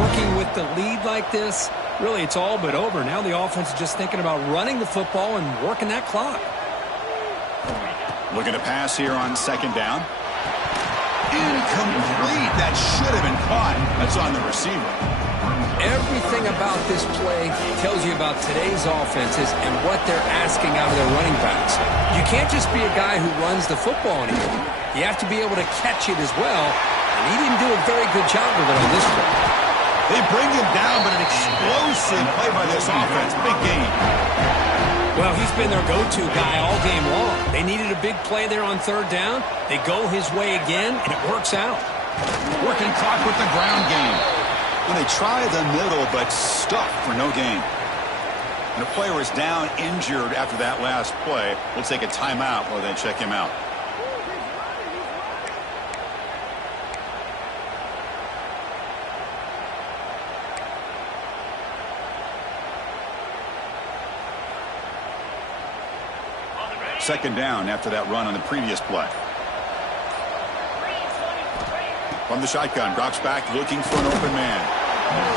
working with the lead like this. Really, it's all but over. Now the offense is just thinking about running the football and working that clock. Looking to pass here on second down. Incomplete. That should have been caught. That's on the receiver. Everything about this play tells you about today's offenses and what they're asking out of their running backs. You can't just be a guy who runs the football anymore. You have to be able to catch it as well, and he didn't do a very good job of it on this play. They bring him down, but an explosive play by this offense. Big game. Well, he's been their go-to guy all game long. They needed a big play there on third down. They go his way again, and it works out. Working clock with the ground game. When they try the middle, but stuck for no gain. And the player is down, injured after that last play. We'll take a timeout while they check him out. Second down after that run on the previous play. From the shotgun, drops back looking for an open man.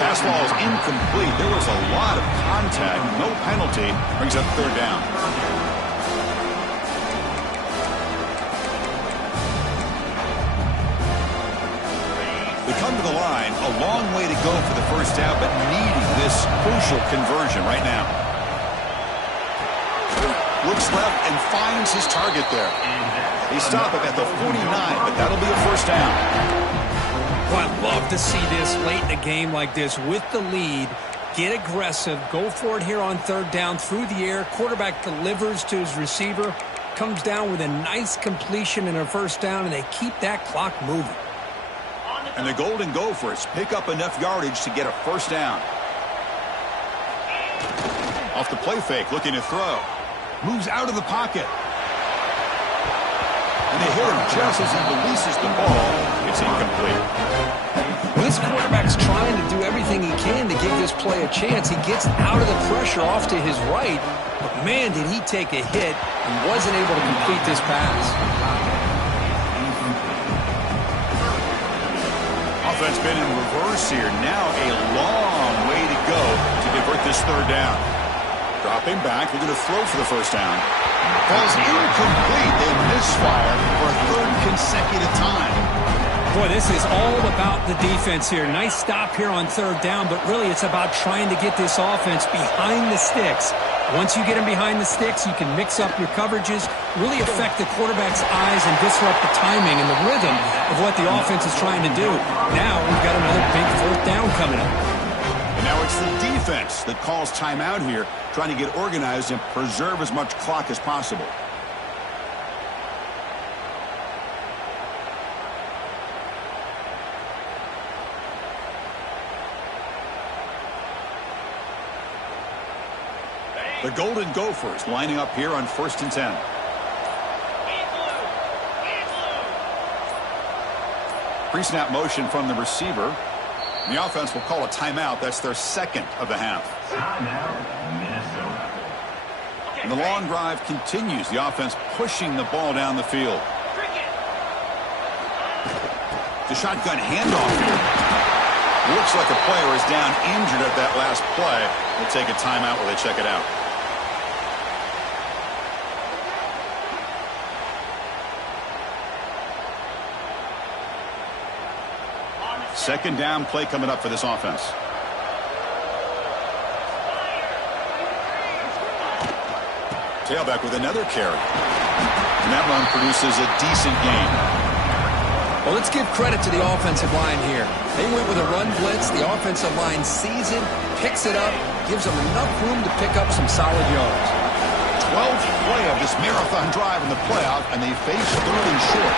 Pass ball is incomplete. There was a lot of contact. No penalty. Brings up third down. line. A long way to go for the first down, but needing this crucial conversion right now. Looks left and finds his target there. They stop him at the 49, but that'll be a first down. Well, I'd love to see this late in a game like this with the lead. Get aggressive. Go for it here on third down through the air. Quarterback delivers to his receiver. Comes down with a nice completion and a first down, and they keep that clock moving. And the Golden Gophers pick up enough yardage to get a first down. Off the play fake, looking to throw. Moves out of the pocket. And they hit him just as he releases the ball. It's incomplete. This quarterback's trying to do everything he can to give this play a chance. He gets out of the pressure off to his right, but man, did he take a hit and wasn't able to complete this pass. Offense been in reverse here. Now a long way to go to convert this third down. Dropping back, looking to throw for the first down. Falls incomplete. They misfire for a third consecutive time. Boy, this is all about the defense here. Nice stop here on third down, but really it's about trying to get this offense behind the sticks. Once you get them behind the sticks, you can mix up your coverages, really affect the quarterback's eyes and disrupt the timing and the rhythm of what the offense is trying to do. Now we've got another big fourth down coming up. And now it's the defense that calls timeout here, trying to get organized and preserve as much clock as possible. The Golden Gophers lining up here on 1st and 10. Pre-snap motion from the receiver. The offense will call a timeout. That's their second of the half. And the long drive continues. The offense pushing the ball down the field. The shotgun handoff here. Looks like a player is down injured at that last play. We'll take a timeout while they check it out. Second down play coming up for this offense. Tailback with another carry. And that run produces a decent gain. Well, let's give credit to the offensive line here. They went with a run blitz. The offensive line sees it, picks it up, gives them enough room to pick up some solid yards. 12th play of this marathon drive in the playoff, and they face third and short.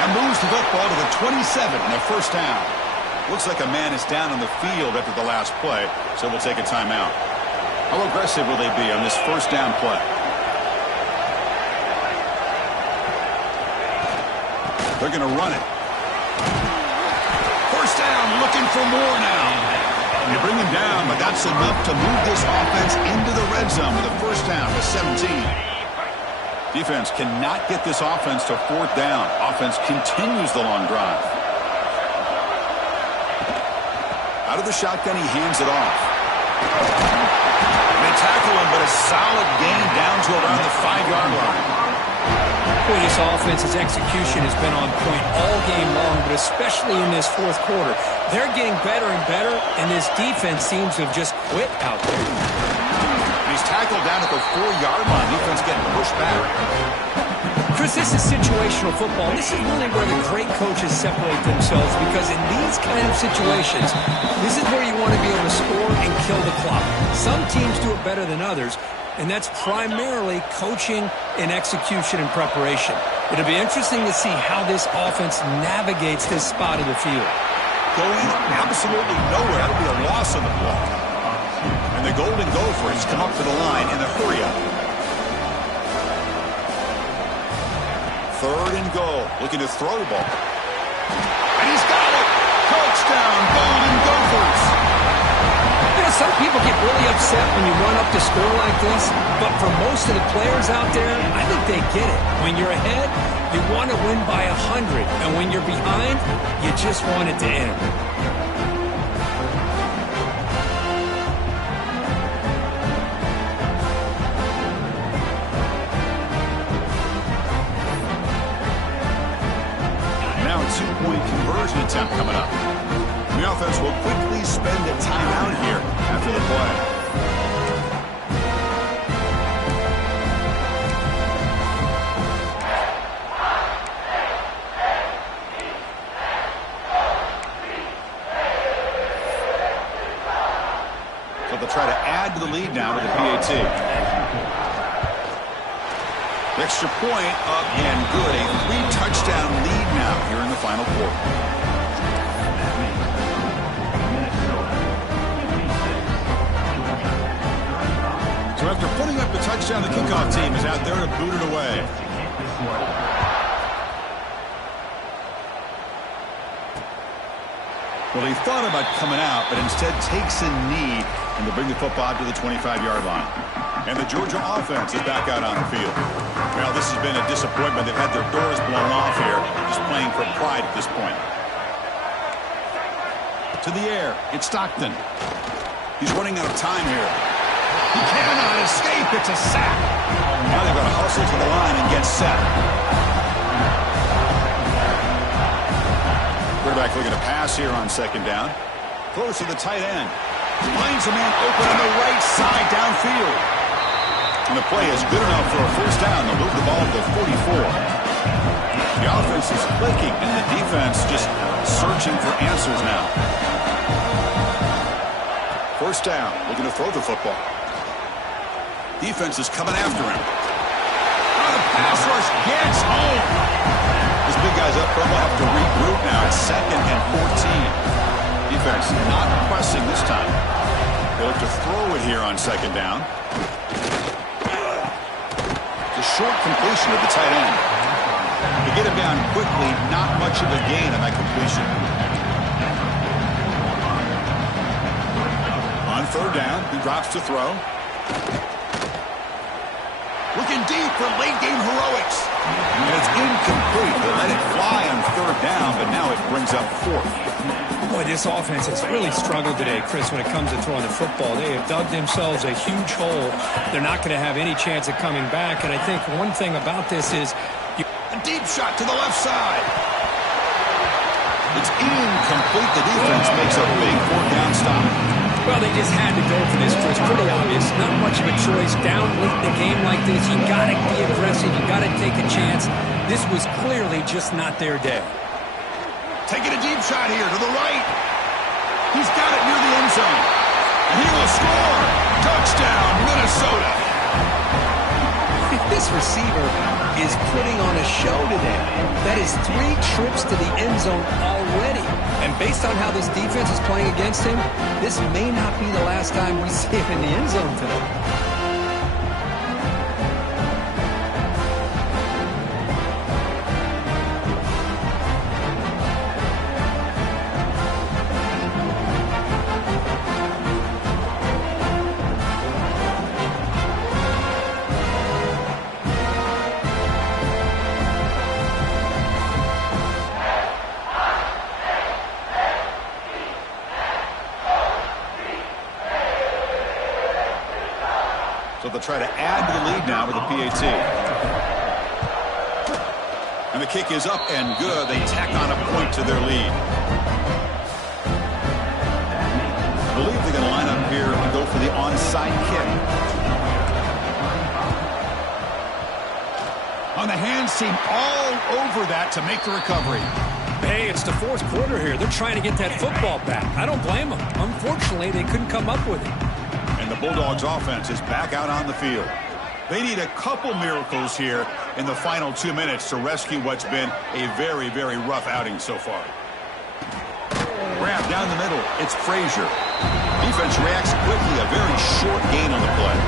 And moves the football to the 27 and a first down. Looks like a man is down on the field after the last play, so we'll take a timeout. How aggressive will they be on this first down play? They're going to run it. First down, looking for more now. You bring him down, but that's enough to move this offense into the red zone with a first down to 17. Defense cannot get this offense to fourth down. Offense continues the long drive. Out of the shotgun, he hands it off. They tackle him, but a solid gain down to around the 5-yard line. Boy, this offense's execution has been on point all game long, but especially in this fourth quarter. They're getting better and better, and this defense seems to have just quit out there. He's tackled down at the 4-yard line. Defense getting pushed back. Chris, this is situational football. This is really where the great coaches separate themselves, because in these kind of situations, this is where you want to be able to score and kill the clock. Some teams do it better than others, and that's primarily coaching and execution and preparation. It'll be interesting to see how this offense navigates this spot of the field. Going absolutely nowhere. That'll be a loss on the ball. And the Golden Gophers come up to the line in a hurry-up. Third and goal. Looking to throw the ball. And he's got it. Touchdown, Golden Gophers. You know, some people get really upset when you run up to score like this, but for most of the players out there, I think they get it. When you're ahead, you want to win by 100, and when you're behind, you just want it to end. Now a two-point conversion attempt coming up. The The offense will quickly spend a timeout here after the play. So they'll try to add to the lead now with the PAT. The extra point up and good. A 3-touchdown lead now here in the final quarter. So after putting up the touchdown, the kickoff team is out there to boot it away. Well, he thought about coming out, but instead takes a knee and will bring the football to the 25-yard line. And the Georgia offense is back out on the field. Well, this has been a disappointment. They've had their doors blown off here, just playing for pride at this point. To the air, it's Stockton. He's running out of time here. He cannot escape. It's a sack. Now they've got to hustle to the line and get set. Quarterback looking to pass here on second down. Close to the tight end. Finds a man open on the right side downfield. And the play is good enough for a first down. They'll move the ball to the 44. The offense is clicking, and the defense just searching for answers now. First down, looking to throw the football. Defense is coming after him. Oh, the pass rush gets home. This big guy's up front. We'll have to regroup now. It's 2nd and 14. Defense not pressing this time. They'll have to throw it here on second down. It's a short completion of the tight end. To get him down quickly, not much of a gain on that completion. On third down, he drops to throw. Looking deep for late-game heroics. And it's incomplete. They let it fly on third down, but now it brings up 4th. Boy, this offense has really struggled today, Chris, when it comes to throwing the football. They have dug themselves a huge hole. They're not going to have any chance of coming back. And I think one thing about this is... A deep shot to the left side. It's incomplete. The defense makes a big 4th down stop. Well, they just had to go for this, Chris. Pretty obvious. Not much of a choice. Down late in the game like this, you got to be aggressive. You got to take a chance. This was clearly just not their day. Taking a deep shot here to the right. He's got it near the end zone. And he will score. Touchdown, Minnesota. This receiver is putting on a show today. That is 3 trips to the end zone already. And based on how this defense is playing against him, this may not be the last time we see him in the end zone today. So they'll try to add to the lead now with the PAT. And the kick is up and good. They tack on a point to their lead. I believe they're going to line up here and go for the onside kick. On the hands team all over that to make the recovery. Hey, it's the 4th quarter here. They're trying to get that football back. I don't blame them. Unfortunately, they couldn't come up with it. And the Bulldogs offense is back out on the field. They need a couple miracles here in the final 2 minutes to rescue what's been a very, very rough outing so far. Grab down the middle. It's Frazier. Defense reacts quickly. A very short gain on the play.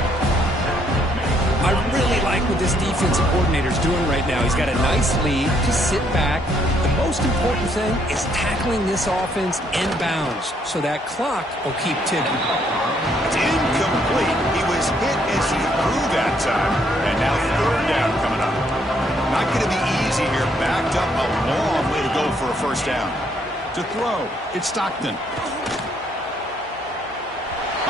I really like what this defensive coordinator is doing right now. He's got a nice lead. Just sit back. The most important thing is tackling this offense in bounds so that clock will keep ticking. It's incomplete. He was hit as he threw that time. And now third down coming up. Not going to be easy here. Backed up a long way to go for a first down. To throw, it's Stockton.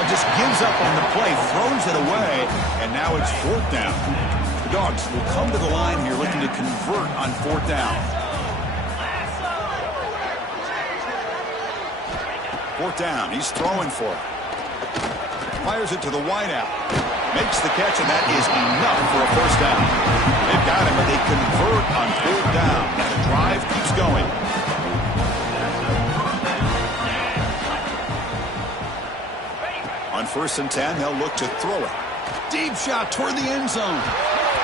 Just gives up on the play, throws it away, and now it's 4th down. The Dogs will come to the line here looking to convert on 4th down. 4th down. He's throwing for it. Fires it to the wideout. Makes the catch, and that is enough for a 1st down. They've got him, but they convert on 4th down. And the drive keeps going. On 1st and 10, they'll look to throw it. Deep shot toward the end zone.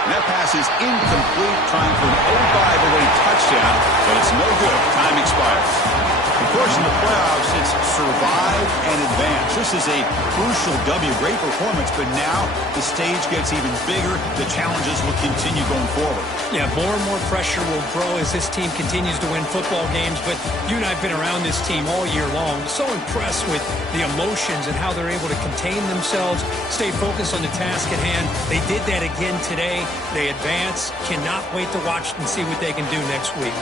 And that pass is incomplete, trying for an oh-by-the-way touchdown, but it's no good. Time expires. Of course, in the playoffs, it's survive and advance. This is a crucial W. Great performance, but now the stage gets even bigger. The challenges will continue going forward. Yeah, more and more pressure will grow as this team continues to win football games, but you and I have been around this team all year long. So impressed with the emotions and how they're able to contain themselves, stay focused on the task at hand. They did that again today. They advance. Cannot wait to watch and see what they can do next week.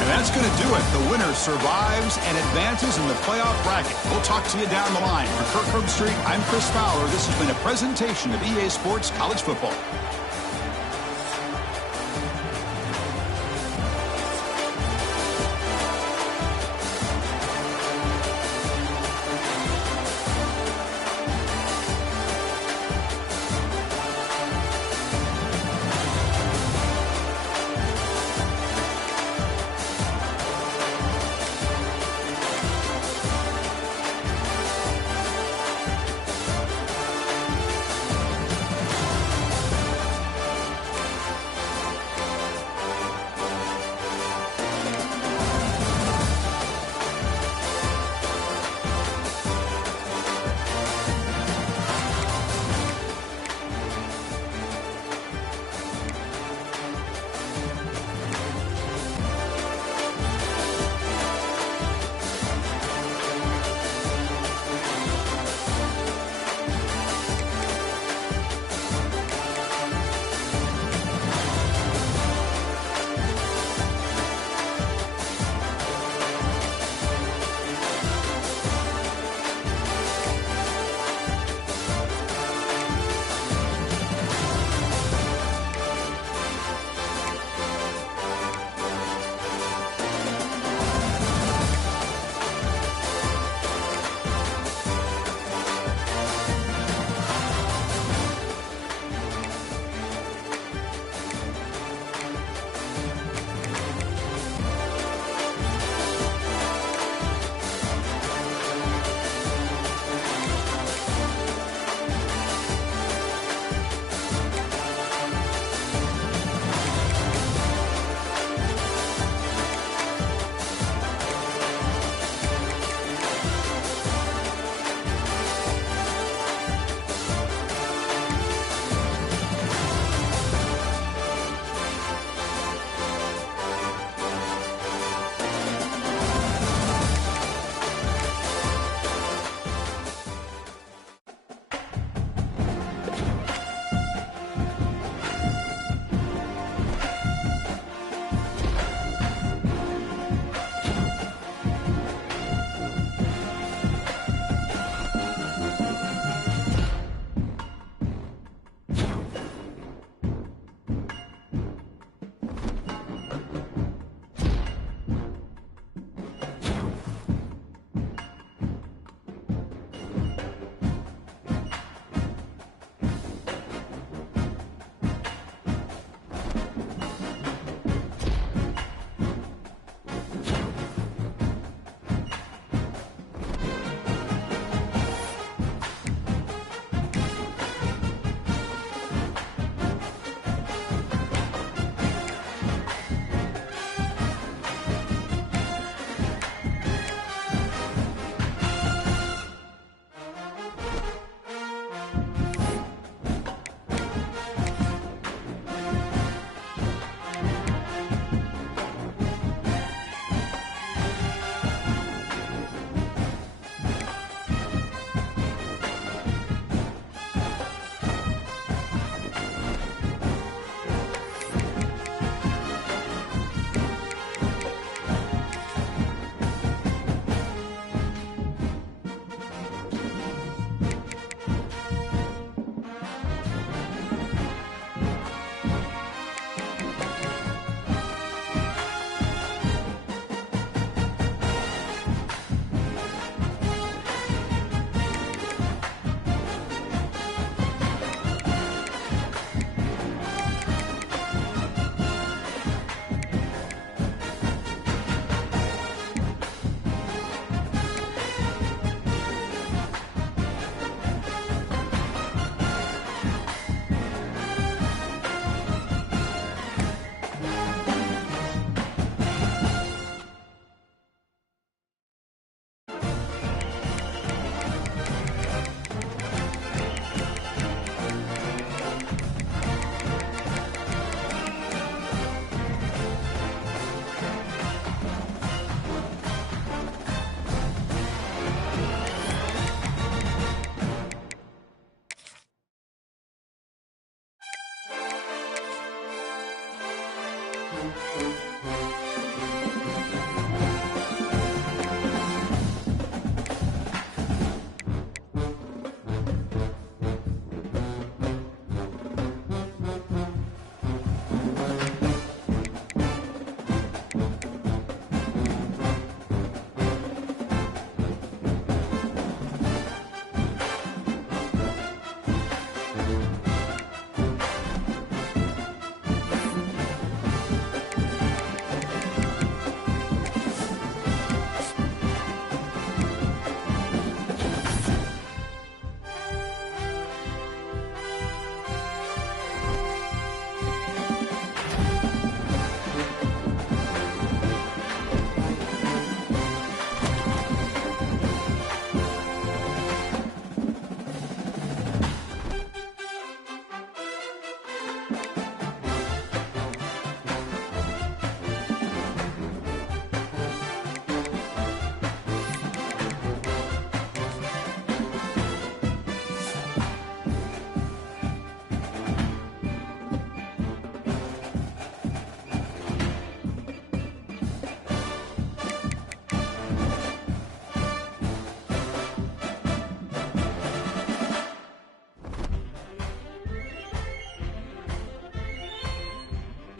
And that's going to do it. The winner survives and advances in the playoff bracket. We'll talk to you down the line. For Kirk Herbstreit, I'm Chris Fowler. This has been a presentation of EA Sports College Football.